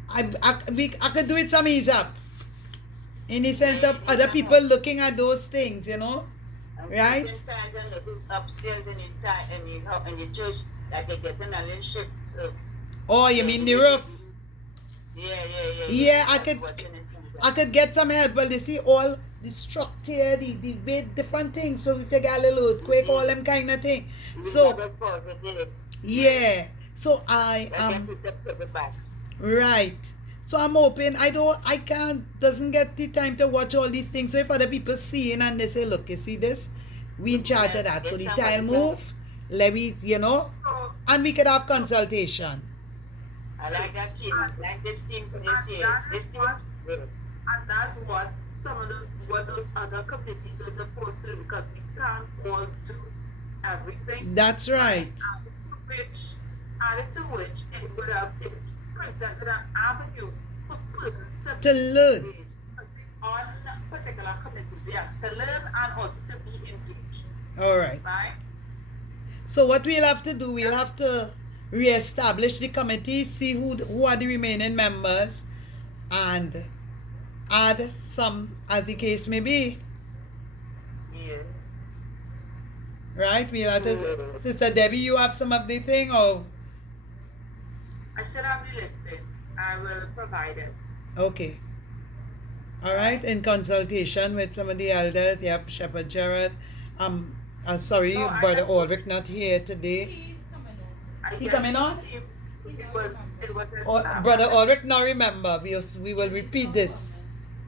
I could do it some ease up, in the sense of other people looking at those things, right? Upstairs in the church, like they get in a little ship. So, oh, you mean the roof? Yeah. Yeah, I could get some help, but you see all the structure, the weight, different things. So if you get a little earthquake, all them kind of thing. So yeah. So I am right. So I'm hoping doesn't get the time to watch all these things. So if other people seeing and they say, look, you see this? We in charge of that. So the tile move, let me, and we could have consultation. I like that team. I like this team for this year. This team. And that's what those other committees are supposed to do, because we can't all do everything. That's right. Added to which it would have presented an avenue for persons to learn engage on particular committees. Yes, to learn and also to be engaged. All right. Right. So what we'll have to do, we'll have to re-establish the committee, see who are the remaining members, and add some as the case may be. Yeah. Right? We'll have to, Sister Debbie, you have some of the thing, or? I should have the listed. I will provide it. Okay. All right, in consultation with some of the elders. Yep, Shepherd Jared. I'm sorry, Brother Ulrich not here today. He coming on? It was Brother Ulrich, now remember, we will repeat this.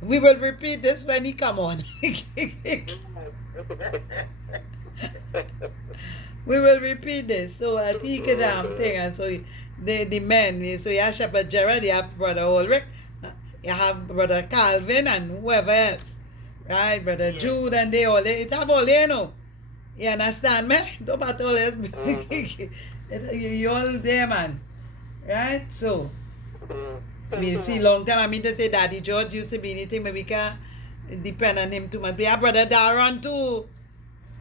We will repeat this when he come on. We will repeat this. So I think thing, and so the men, so you have Shepherd Jared, you have Brother Ulrich, you have Brother Calvin and whoever else. Right, Brother Jude, and they have all you understand me? Don't matter all this. You all there, man. Right? So we'll see long time. I mean to say Daddy George used to be anything, but we can't depend on him too much. We have Brother Darren too.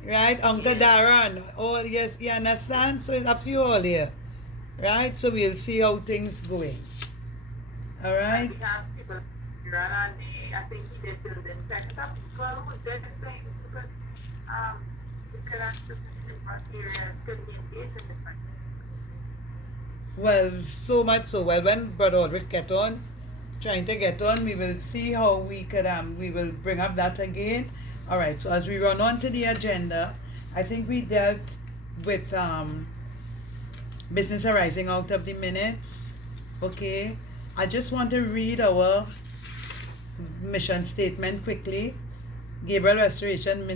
Right? Uncle Darren. Oh yes, you understand? So it's a few all here. Right? So we'll see how things going. All And right. we have people here and they, I think he did building technical people who did things who could we could access in different areas, could engage in different. Well, so much so. Well, when Brother Aldrich get on, trying to get on, we will see how we will bring up that again. All right. So as we run on to the agenda, I think we dealt with business arising out of the minutes. Okay. I just want to read our mission statement quickly. Gabriel Restoration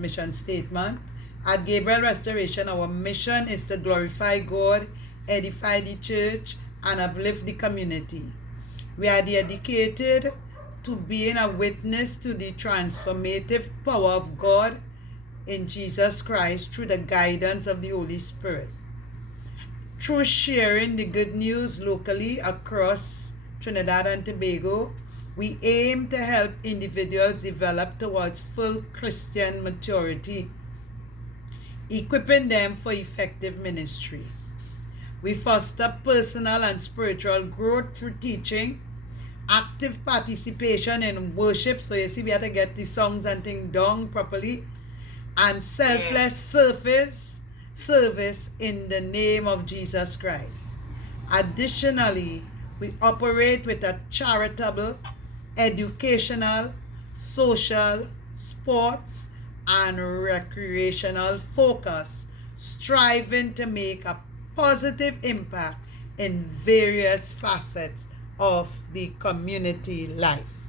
mission statement. At Gabriel Restoration, our mission is to glorify God, edify the church, and uplift the community. We are dedicated to being a witness to the transformative power of God in Jesus Christ through the guidance of the Holy Spirit. Through sharing the good news locally across Trinidad and Tobago, we aim to help individuals develop towards full Christian maturity, equipping them for effective ministry. We foster personal and spiritual growth through teaching, active participation in worship, so you see we have to get the songs and things done properly, and selfless service in the name of Jesus Christ. Additionally, we operate with a charitable, educational, social, sports, and recreational focus, striving to make a positive impact in various facets of the community life.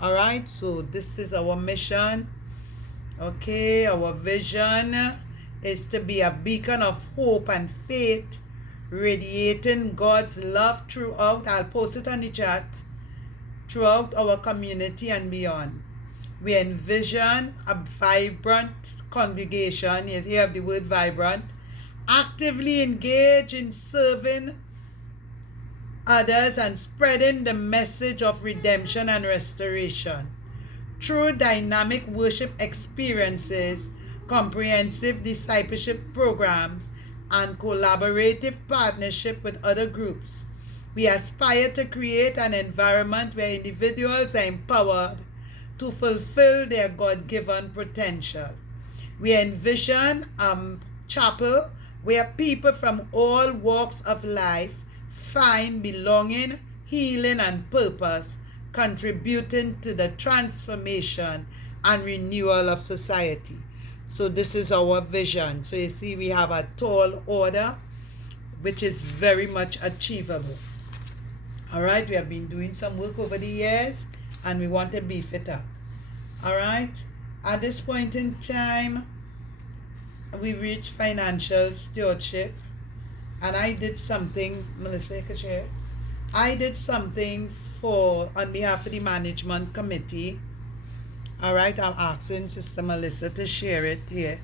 All right, so this is our mission. Okay, our vision is to be a beacon of hope and faith, radiating God's love throughout. I'll post it on the chat. Throughout our community and beyond. We envision a vibrant congregation, yes, you have the word vibrant, actively engaged in serving others and spreading the message of redemption and restoration. Through dynamic worship experiences, comprehensive discipleship programs, and collaborative partnership with other groups, we aspire to create an environment where individuals are empowered to fulfill their God-given potential. We envision a chapel where people from all walks of life find belonging, healing, and purpose, contributing to the transformation and renewal of society. So this is our vision. So you see we have a tall order which is very much achievable. All right, we have been doing some work over the years and we want to beef it up. All right, at this point in time, we reached financial stewardship, and I did something, Melissa, you could share. I did something on behalf of the management committee. All right, I'm asking Sister Melissa to share it here.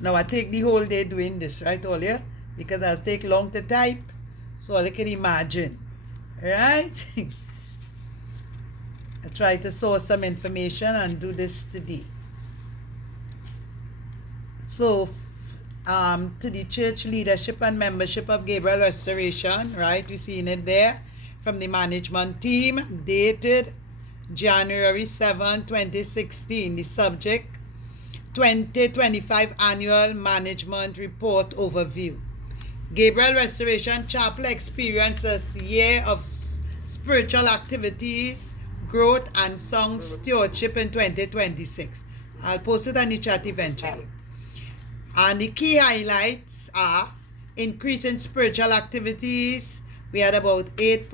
Now I take the whole day doing this, right, Olia? Because I'll take long to type, so all you can imagine. Right? I try to source some information and do this today. So, to the church leadership and membership of Gabriel Restoration, right? We've seen it there from the management team, dated January 7, 2016. The subject, 2025 Annual Management Report Overview. Gabriel Restoration Chapel experiences a year of spiritual activities, growth, and song stewardship in 2026. I'll post it on the chat eventually. And the key highlights are increase in spiritual activities. We had about 8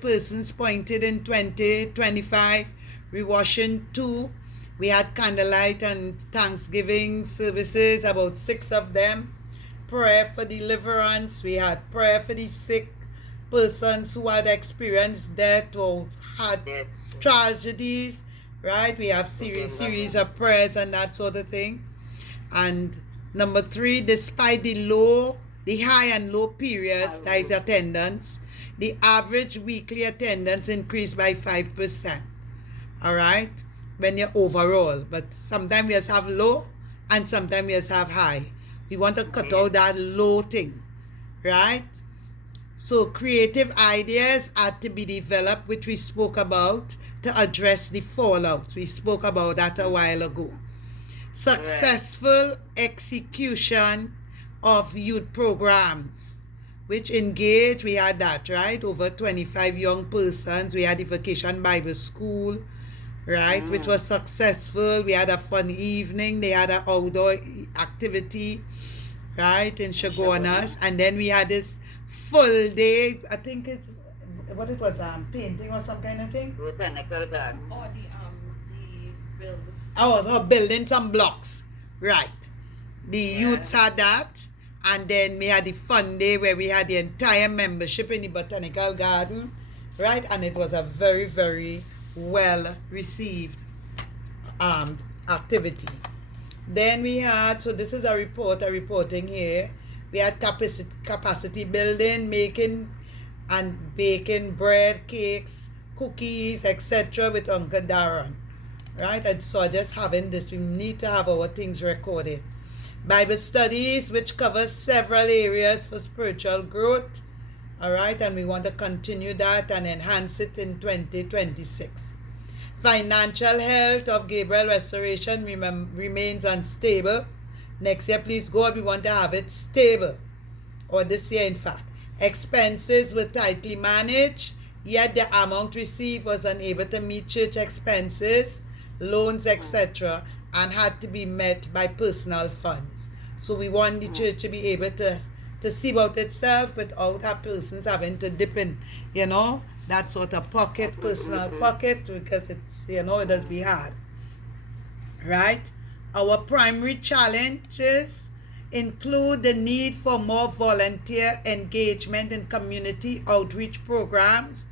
persons pointed in 2025. Rewashing 2. We had candlelight and Thanksgiving services, about 6 of them. Prayer for deliverance. We had prayer for the sick persons who had experienced death or had tragedies, right? We have series of prayers and that sort of thing. And number 3, despite the high and low periods, that is attendance, the average weekly attendance increased by 5%. All right, when you're overall, but sometimes we just have low and sometimes we just have high. We want to cut out that low thing, right? So creative ideas are to be developed, which we spoke about, to address the fallout. We spoke about that a while ago. Successful execution of youth programs, which engage, we had that, right? Over 25 young persons. We had the Vacation Bible School, right? Which was successful. We had a fun evening. They had an outdoor activity, right, in Chaguanas. And then we had this full day, I think it's, what it was, painting or some kind of thing? Botanical garden. Or the build. Oh, building some blocks, right. The youths had that. And then we had the fun day where we had the entire membership in the botanical garden, right? And it was a very, very well received activity. Then we had, so this is a reporting here. We had capacity building, making and baking bread, cakes, cookies, etc. with Uncle Darren, right? And so just having this, we need to have our things recorded. Bible studies, which covers several areas for spiritual growth, all right, and we want to continue that and enhance it in 2026. Financial health of Gabriel Restoration remains unstable. Next year, please God, we want to have it stable, or this year in fact. Expenses were tightly managed, yet the amount received was unable to meet church expenses, loans, etc., and had to be met by personal funds. So we want the church to be able to see about itself without our persons having to dip in, that sort of pocket, personal pocket, because it's, it does be hard. Right? Our primary challenges include the need for more volunteer engagement in community outreach programs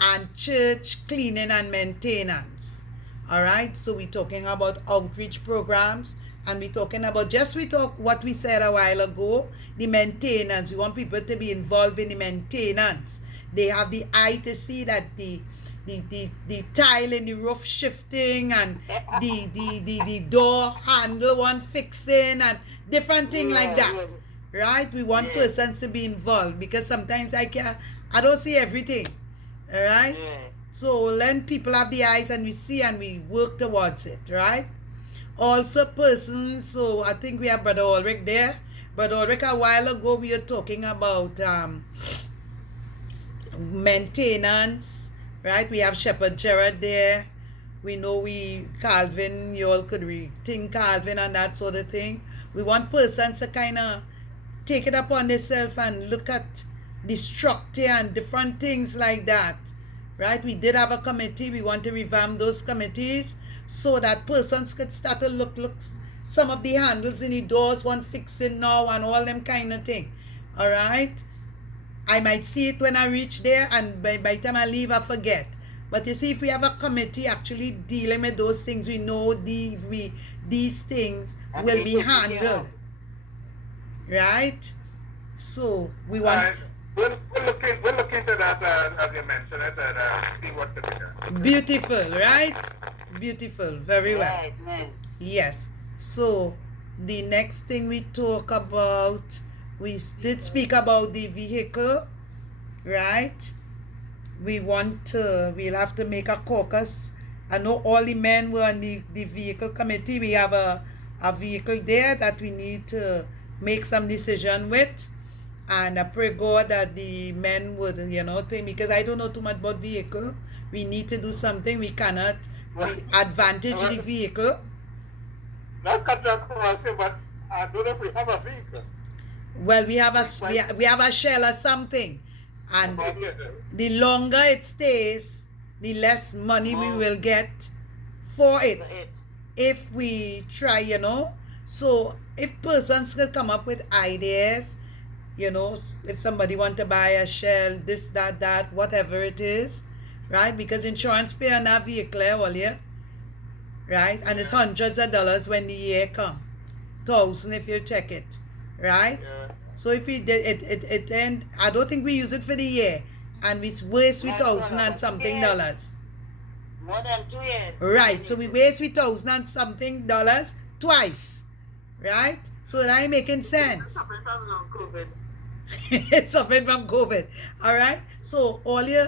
and church cleaning and maintenance. All right, so we're talking about outreach programs, and we're talking about what we said a while ago, the maintenance. We want people to be involved in the maintenance. They have the eye to see that the tile in the roof shifting, and the door handle one fixing, and different things like that. Right? We want persons to be involved, because sometimes I don't see everything. All right? So let people have the eyes, and we see and we work towards it, right? Also persons, so I think we have Brother Ulrich there. Brother Ulrich, a while ago we were talking about maintenance, right? We have Shepherd Gerard there. We know Calvin, you all could think Calvin and that sort of thing. We want persons to kind of take it upon themselves and look at the structure and different things like that. Right? We did have a committee. We want to revamp those committees so that persons could start to look some of the handles in the doors want fixing now and all them kind of thing. All right? I might see it when I reach there, and by the time I leave, I forget. But you see, if we have a committee actually dealing with those things, we know these things will be handled. Right? So we want... We'll look into that, as you mentioned it, and see what to be done. Beautiful, right? Beautiful, very well. Right. Yes. So the next thing we talk about, we did speak about the vehicle, right? We'll have to make a caucus. I know all the men were on the vehicle committee. We have a vehicle there that we need to make some decision with. And I pray God that the men would, think, because I don't know too much about vehicle. We need to do something. We cannot advantage the vehicle. Not cut across it, but I don't know if we have a vehicle. Well, we have a shell or something. And the longer it stays, the less money we will get for it. If we try, So if persons could come up with ideas, if somebody want to buy a shell, this, that, whatever it is, right? Because insurance pay on that vehicle all year, right? And it's hundreds of dollars when the year come, $1,000 if you check it, right? Yeah. So if we did it then I don't think we use it for the year, and we waste $1,000 and something dollars. More than 2 years. Right. So we waste $1,000 and something dollars twice, right? So that ain't making sense. COVID. It's suffering from COVID. All right. So all you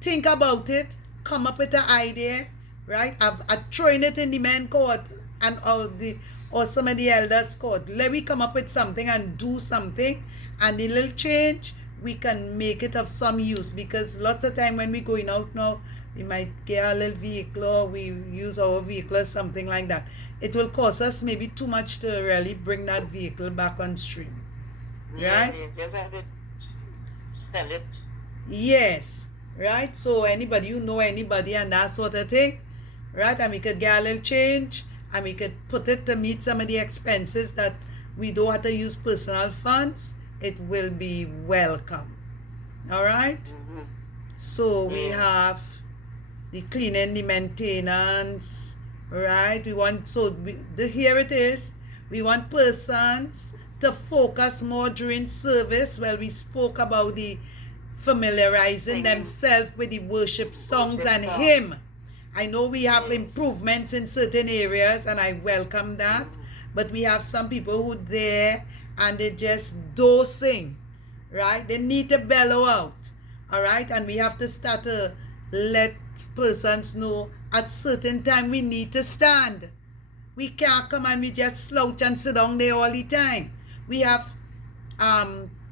think about it, come up with an idea, right? I'm throwing it in the men court and or some of the elders court. Let me come up with something and do something, and the little change we can make it of some use, because lots of time when we going out now, we might get a little vehicle or we use our vehicle or something like that. It will cost us maybe too much to really bring that vehicle back on stream. Yeah, Right? they just have to sell it. Yes, right? So anybody, you know anybody and that sort of thing, right? And we could get a little change and we could put it to meet some of the expenses that we don't have to use personal funds. It will be welcome. All right? Mm-hmm. So we Yeah. have the cleaning, the maintenance, right? We want, here it is. We want persons to focus more during service. Well, we spoke about the familiarizing Singing. themselves with the worship songs Worship and song. hymn. I know we have Yes. improvements in certain areas and I welcome that, but we have some people who there and they just don't sing, right? They need to bellow out, all right? And we have to start to let persons know at certain time we need to stand. We can't come and we just slouch and sit down there all the time. We have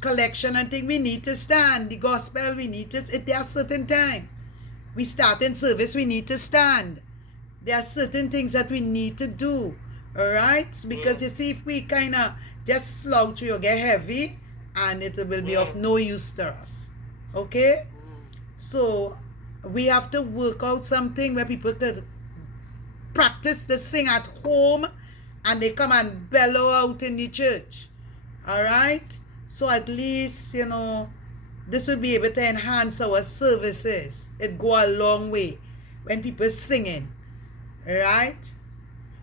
collection and thing, we need to stand. The gospel, we need to, there are certain times. We start in service, we need to stand. There are certain things that we need to do, all right? Because Yeah. you see, if we kind of just slouch, we'll get heavy and it will be of Yeah. no use to us, okay? Mm. So we have to work out something where people could practice to sing at home and they come and bellow out in the church, all right? So at least, this will be able to enhance our services. It go a long way when people singing, right?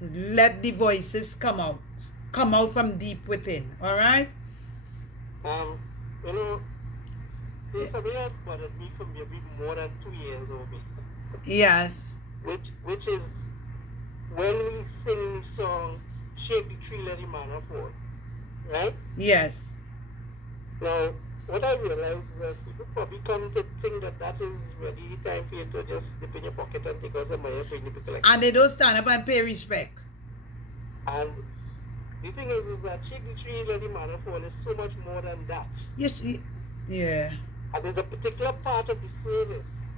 Let the voices come out from deep within, all right? You know, there's something else bothered me for maybe more than 2 years over, Yes. which is when we sing the song "Shake the Tree, Let the Manna Fall," right? Yes. Now, what I realize is that people probably come to think that that is really the time for you to just dip in your pocket and take out some money and bring the people like. And they don't stand up and pay respect. And the thing is that "Shake the Tree, Let the Manna Fall" is so much more than that. Yes. Yeah. And there's a particular part of the service.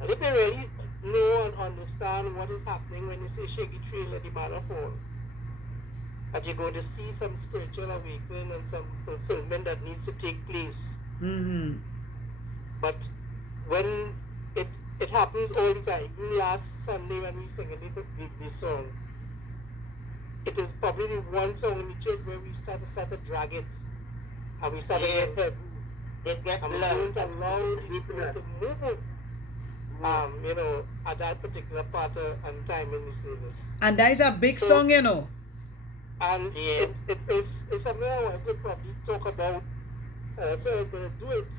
And if they really know and understand what is happening when you say "Shake the Tree, Let the Manna Fall," that you're going to see some spiritual awakening and some fulfillment that needs to take place. Mm-hmm. But when it happens all the time, even last Sunday when we sang the song, it is probably the one song in the church where we start to drag it. And we start to Yeah. get heavy. It gets And we loud. don't allow the spirit to move, at that particular part and time in the service. And that is a big So- song, you know. And Yeah. it's something I wanted to probably talk about. So I was going to do it.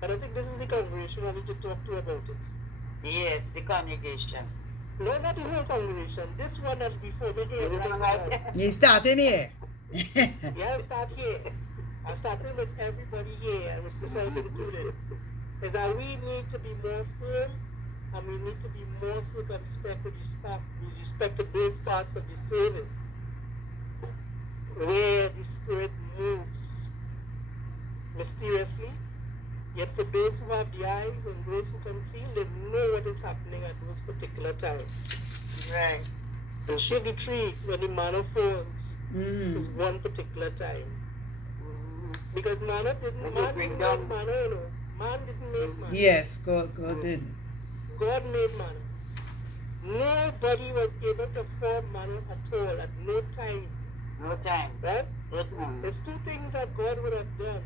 But I think this is the congregation I need to talk to about it. Yes, the congregation. No, not the whole congregation. This one that before me here. Is it Right all now. right? You starting here. Yeah, I start here. I started with everybody here, and with myself included. Is that we need to be more firm and we need to be more circumspect with respect to those parts of the service where the Spirit moves mysteriously. Yet for those who have the eyes and those who can feel, they know what is happening at those particular times. Right. And shake the tree when the manna falls Mm. is one particular time. Because manna didn't When man you bring didn't down- make manna, you know. Man didn't make manna. Yes, God did. God made manna. Nobody was able to form manna at all at no time. No time. Right? No time. There's two things that God would have done.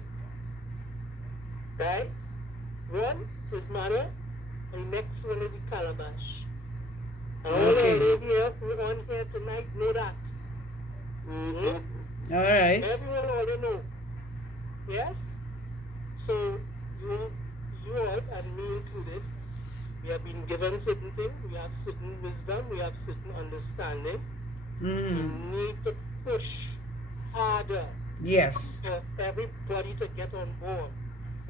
Right? One is manna, and the next one is the calabash. And all Okay. of you who on here tonight know that. Mm-hmm. All right. Everyone already know. Yes? So you all, and me included, we have been given certain things, we have certain wisdom, we have certain understanding. We Mm. need to push harder Yes. for everybody to get on board,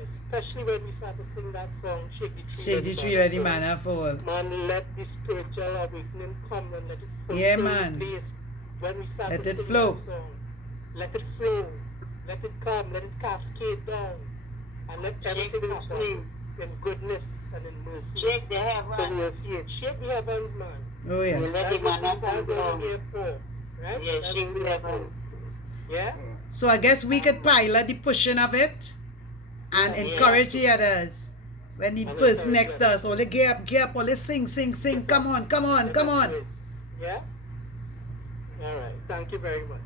especially when we start to sing that song, Shake the Tree, Shake Let the the tree, let the Manna manna fall. Fall. Man, let the spiritual awakening come and let it Yeah, fulfill the man. place. When we start Let to it sing flow. that song, let it flow, let it come, let it cascade down, and let Shake everything the tree. happen in goodness and in mercy. Shake the So heaven. we'll see it. Shake the heavens, man. Oh, We yes. let That's the what manna we, come that's what down. we're here for, right? Yeah, That's shake what the we're here for. heavens. Yeah? So I guess we could pilot the pushing of it and Yes, encourage yeah. the others. When the And person encourage next to others. us, all the get up, all the sing, come on, come on, Let come us do on. it. Yeah? All right. Thank you very much.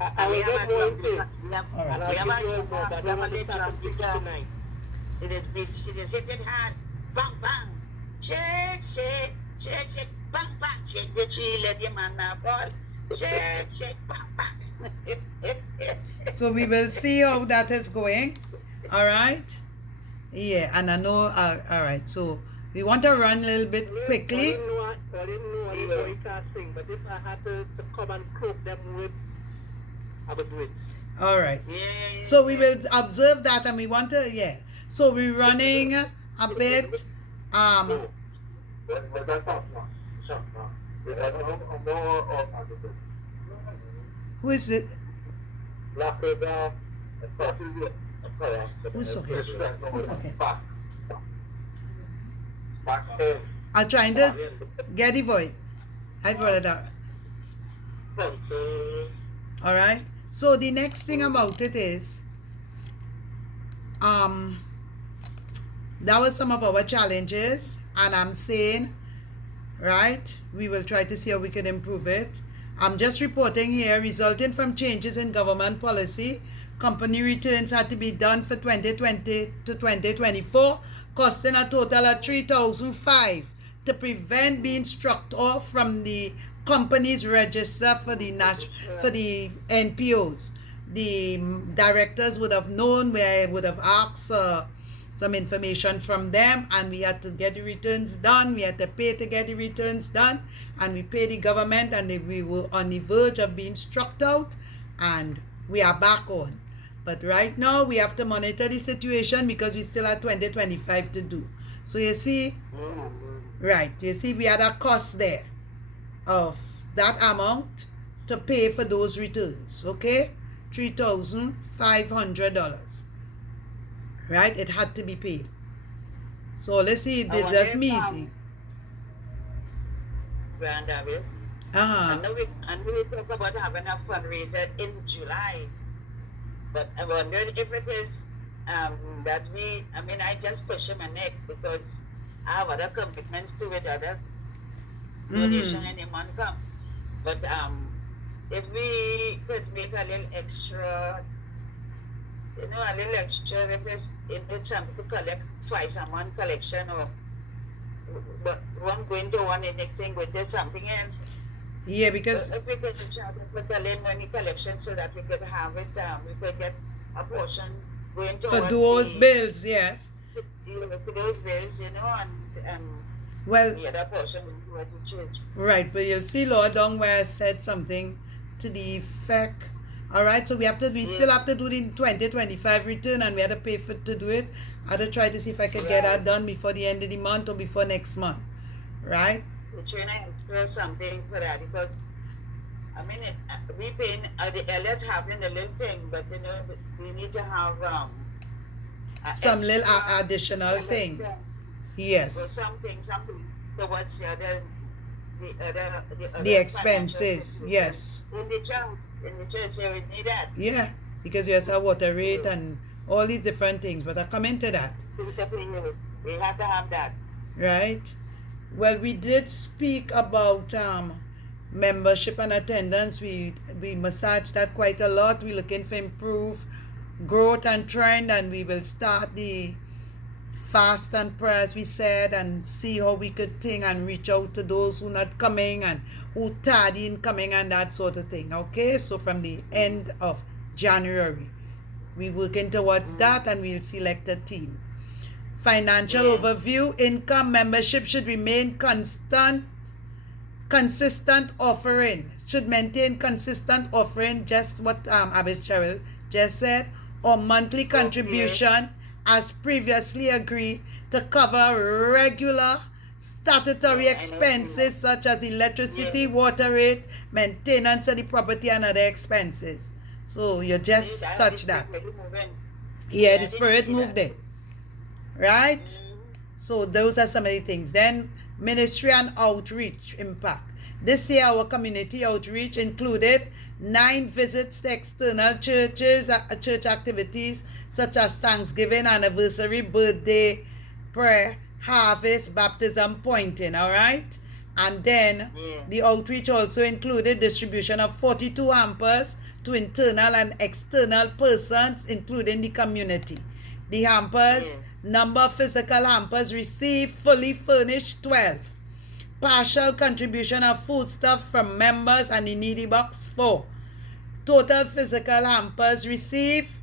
I And we will have get a more drum into beat. it. All And right. I'll We have give a you all drum. more, but I We don't have a want to little start to drum beat. preach tonight. It is beat. She just hit it hard. Bang bang. Shake, shake, shake, shake. Bang bang. Shake the tree. Let the manna fall. Shake, shake, bang bang. So we will see how that is going. All right. Yeah, and I know. All right. So we want to run a little bit quickly. I didn't know the boy can't sing, but if I had to come and croak them words, I would do it. All right. Yeah. So we will observe that, and we want to. Yeah. So we're running a bit. Was that something? Is that more of Who is it? Black is a Who's talking? Who's talking? back I'm trying to get the voice. I brought it out. All right. So the next thing about it is, that was some of our challenges, and I'm saying, right, we will try to see how we can improve it. I'm just reporting here, resulting from changes in government policy, company returns had to be done for 2020 to 2024, costing a total of $3,005 to prevent being struck off from the company's register for the NPOs. The directors would have known where I would have asked some information from them, and we had to get the returns done. We had to pay to get the returns done, and we paid the government, and we were on the verge of being struck out, and we are back on. But right now we have to monitor the situation because we still have 2025 to do. So you see, right, you see we had a cost there of that amount to pay for those returns, okay? $3,500. Right? It had to be paid. So let's see, that's me see. Grand Davis. Uh-huh. I know we talk about having a fundraiser in July, but I wonder if it is that I just push my neck because I have other commitments to it, others donation any month come. But if we could make a little extra, a little extra, if it's some people collect twice a month collection, or but one going to one and next thing going to something else. Yeah, because if we could try to put a little money collection so that we could have it, we could get a portion going towards for those bills, yes. For those bills, and Well, the other portion will go to church. right, but you'll see Lord down where I said something to the effect. All right, so we still have to do the 2025 return, and we had to pay to do it. I had to try to see if I could get that done before the end of the month or before next month, right? We're trying to extra something for that because we paying the elders having a little thing, but we need to have some little additional thing. Yes. Or something towards the other expenses, yes. In the church, we need that. Yeah, because we have to have water rate and all these different things, but I come into that. We have to have that. Right. Well, we did speak about membership and attendance. We massaged that quite a lot. We're looking for improve growth and trend, and we will start the fast and prayer, as we said, and see how we could think and reach out to those who not coming and who tardy in coming and that sort of thing. Okay, so from the end of January, we working towards that, and we'll select a team. Financial overview: income membership should remain consistent offering should maintain consistent offering, just what Abbess Cheryl just said, or monthly contribution as previously agreed to cover regular statutory expenses such as electricity, water rate, maintenance of the property, and other expenses. So you just touch that. Yeah, the spirit moved it. Right? So those are some of the things. Then ministry and outreach impact. This year our community outreach included 9 visits to external churches, church activities such as Thanksgiving, anniversary, birthday, prayer, harvest, baptism, pointing, all right? And then the outreach also included distribution of 42 hampers to internal and external persons, including the community. The hampers, number of physical hampers received, fully furnished 12. Partial contribution of foodstuff from members and the needy box 4. Total physical hampers received,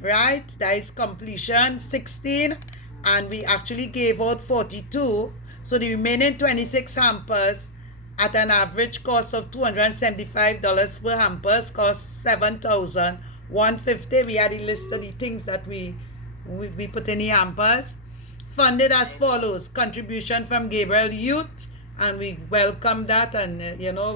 right, that is completion, 16, and we actually gave out 42. So the remaining 26 hampers at an average cost of $275 per hampers cost $7,150. We had a list of the things that we put in the hampers. Funded as follows: contribution from Gabriel Youth, and we welcome that, and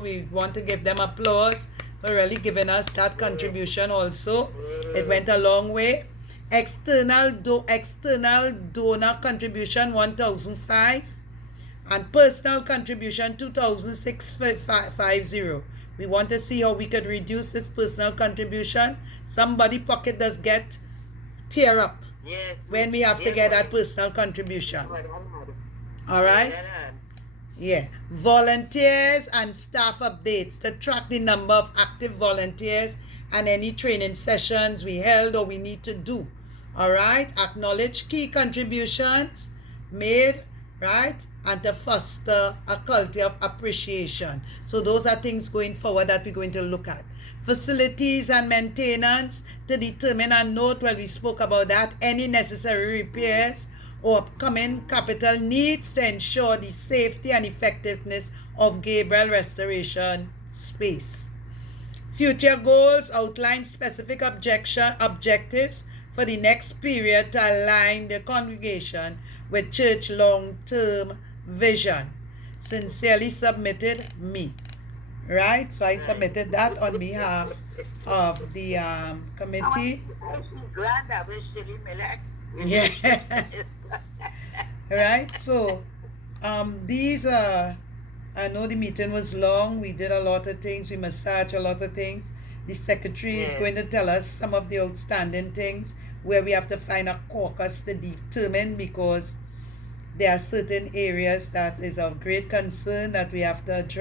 we want to give them applause for really giving us that contribution also. It went a long way. External donor contribution $1,005, and personal contribution $2,650. We want to see how we could reduce this personal contribution. Somebody pocket does get tear up when we have to get that personal contribution. All right? Yeah. Volunteers and staff updates to track the number of active volunteers and any training sessions we held or we need to do. All right? Acknowledge key contributions made, right? And to foster a culture of appreciation. So those are things going forward that we're going to look at. Facilities and maintenance to determine and note, well, we spoke about that, any necessary repairs or upcoming capital needs to ensure the safety and effectiveness of Gabriel Restoration Space. Future goals outline specific objectives for the next period to align the congregation with church long-term vision. Sincerely submitted, me. Right? So I submitted that on behalf of the committee. Yeah. Right? So these are, I know the meeting was long. We did a lot of things. We massaged a lot of things. The secretary is going to tell us some of the outstanding things where we have to find a caucus to determine, because there are certain areas that is of great concern that we have to address.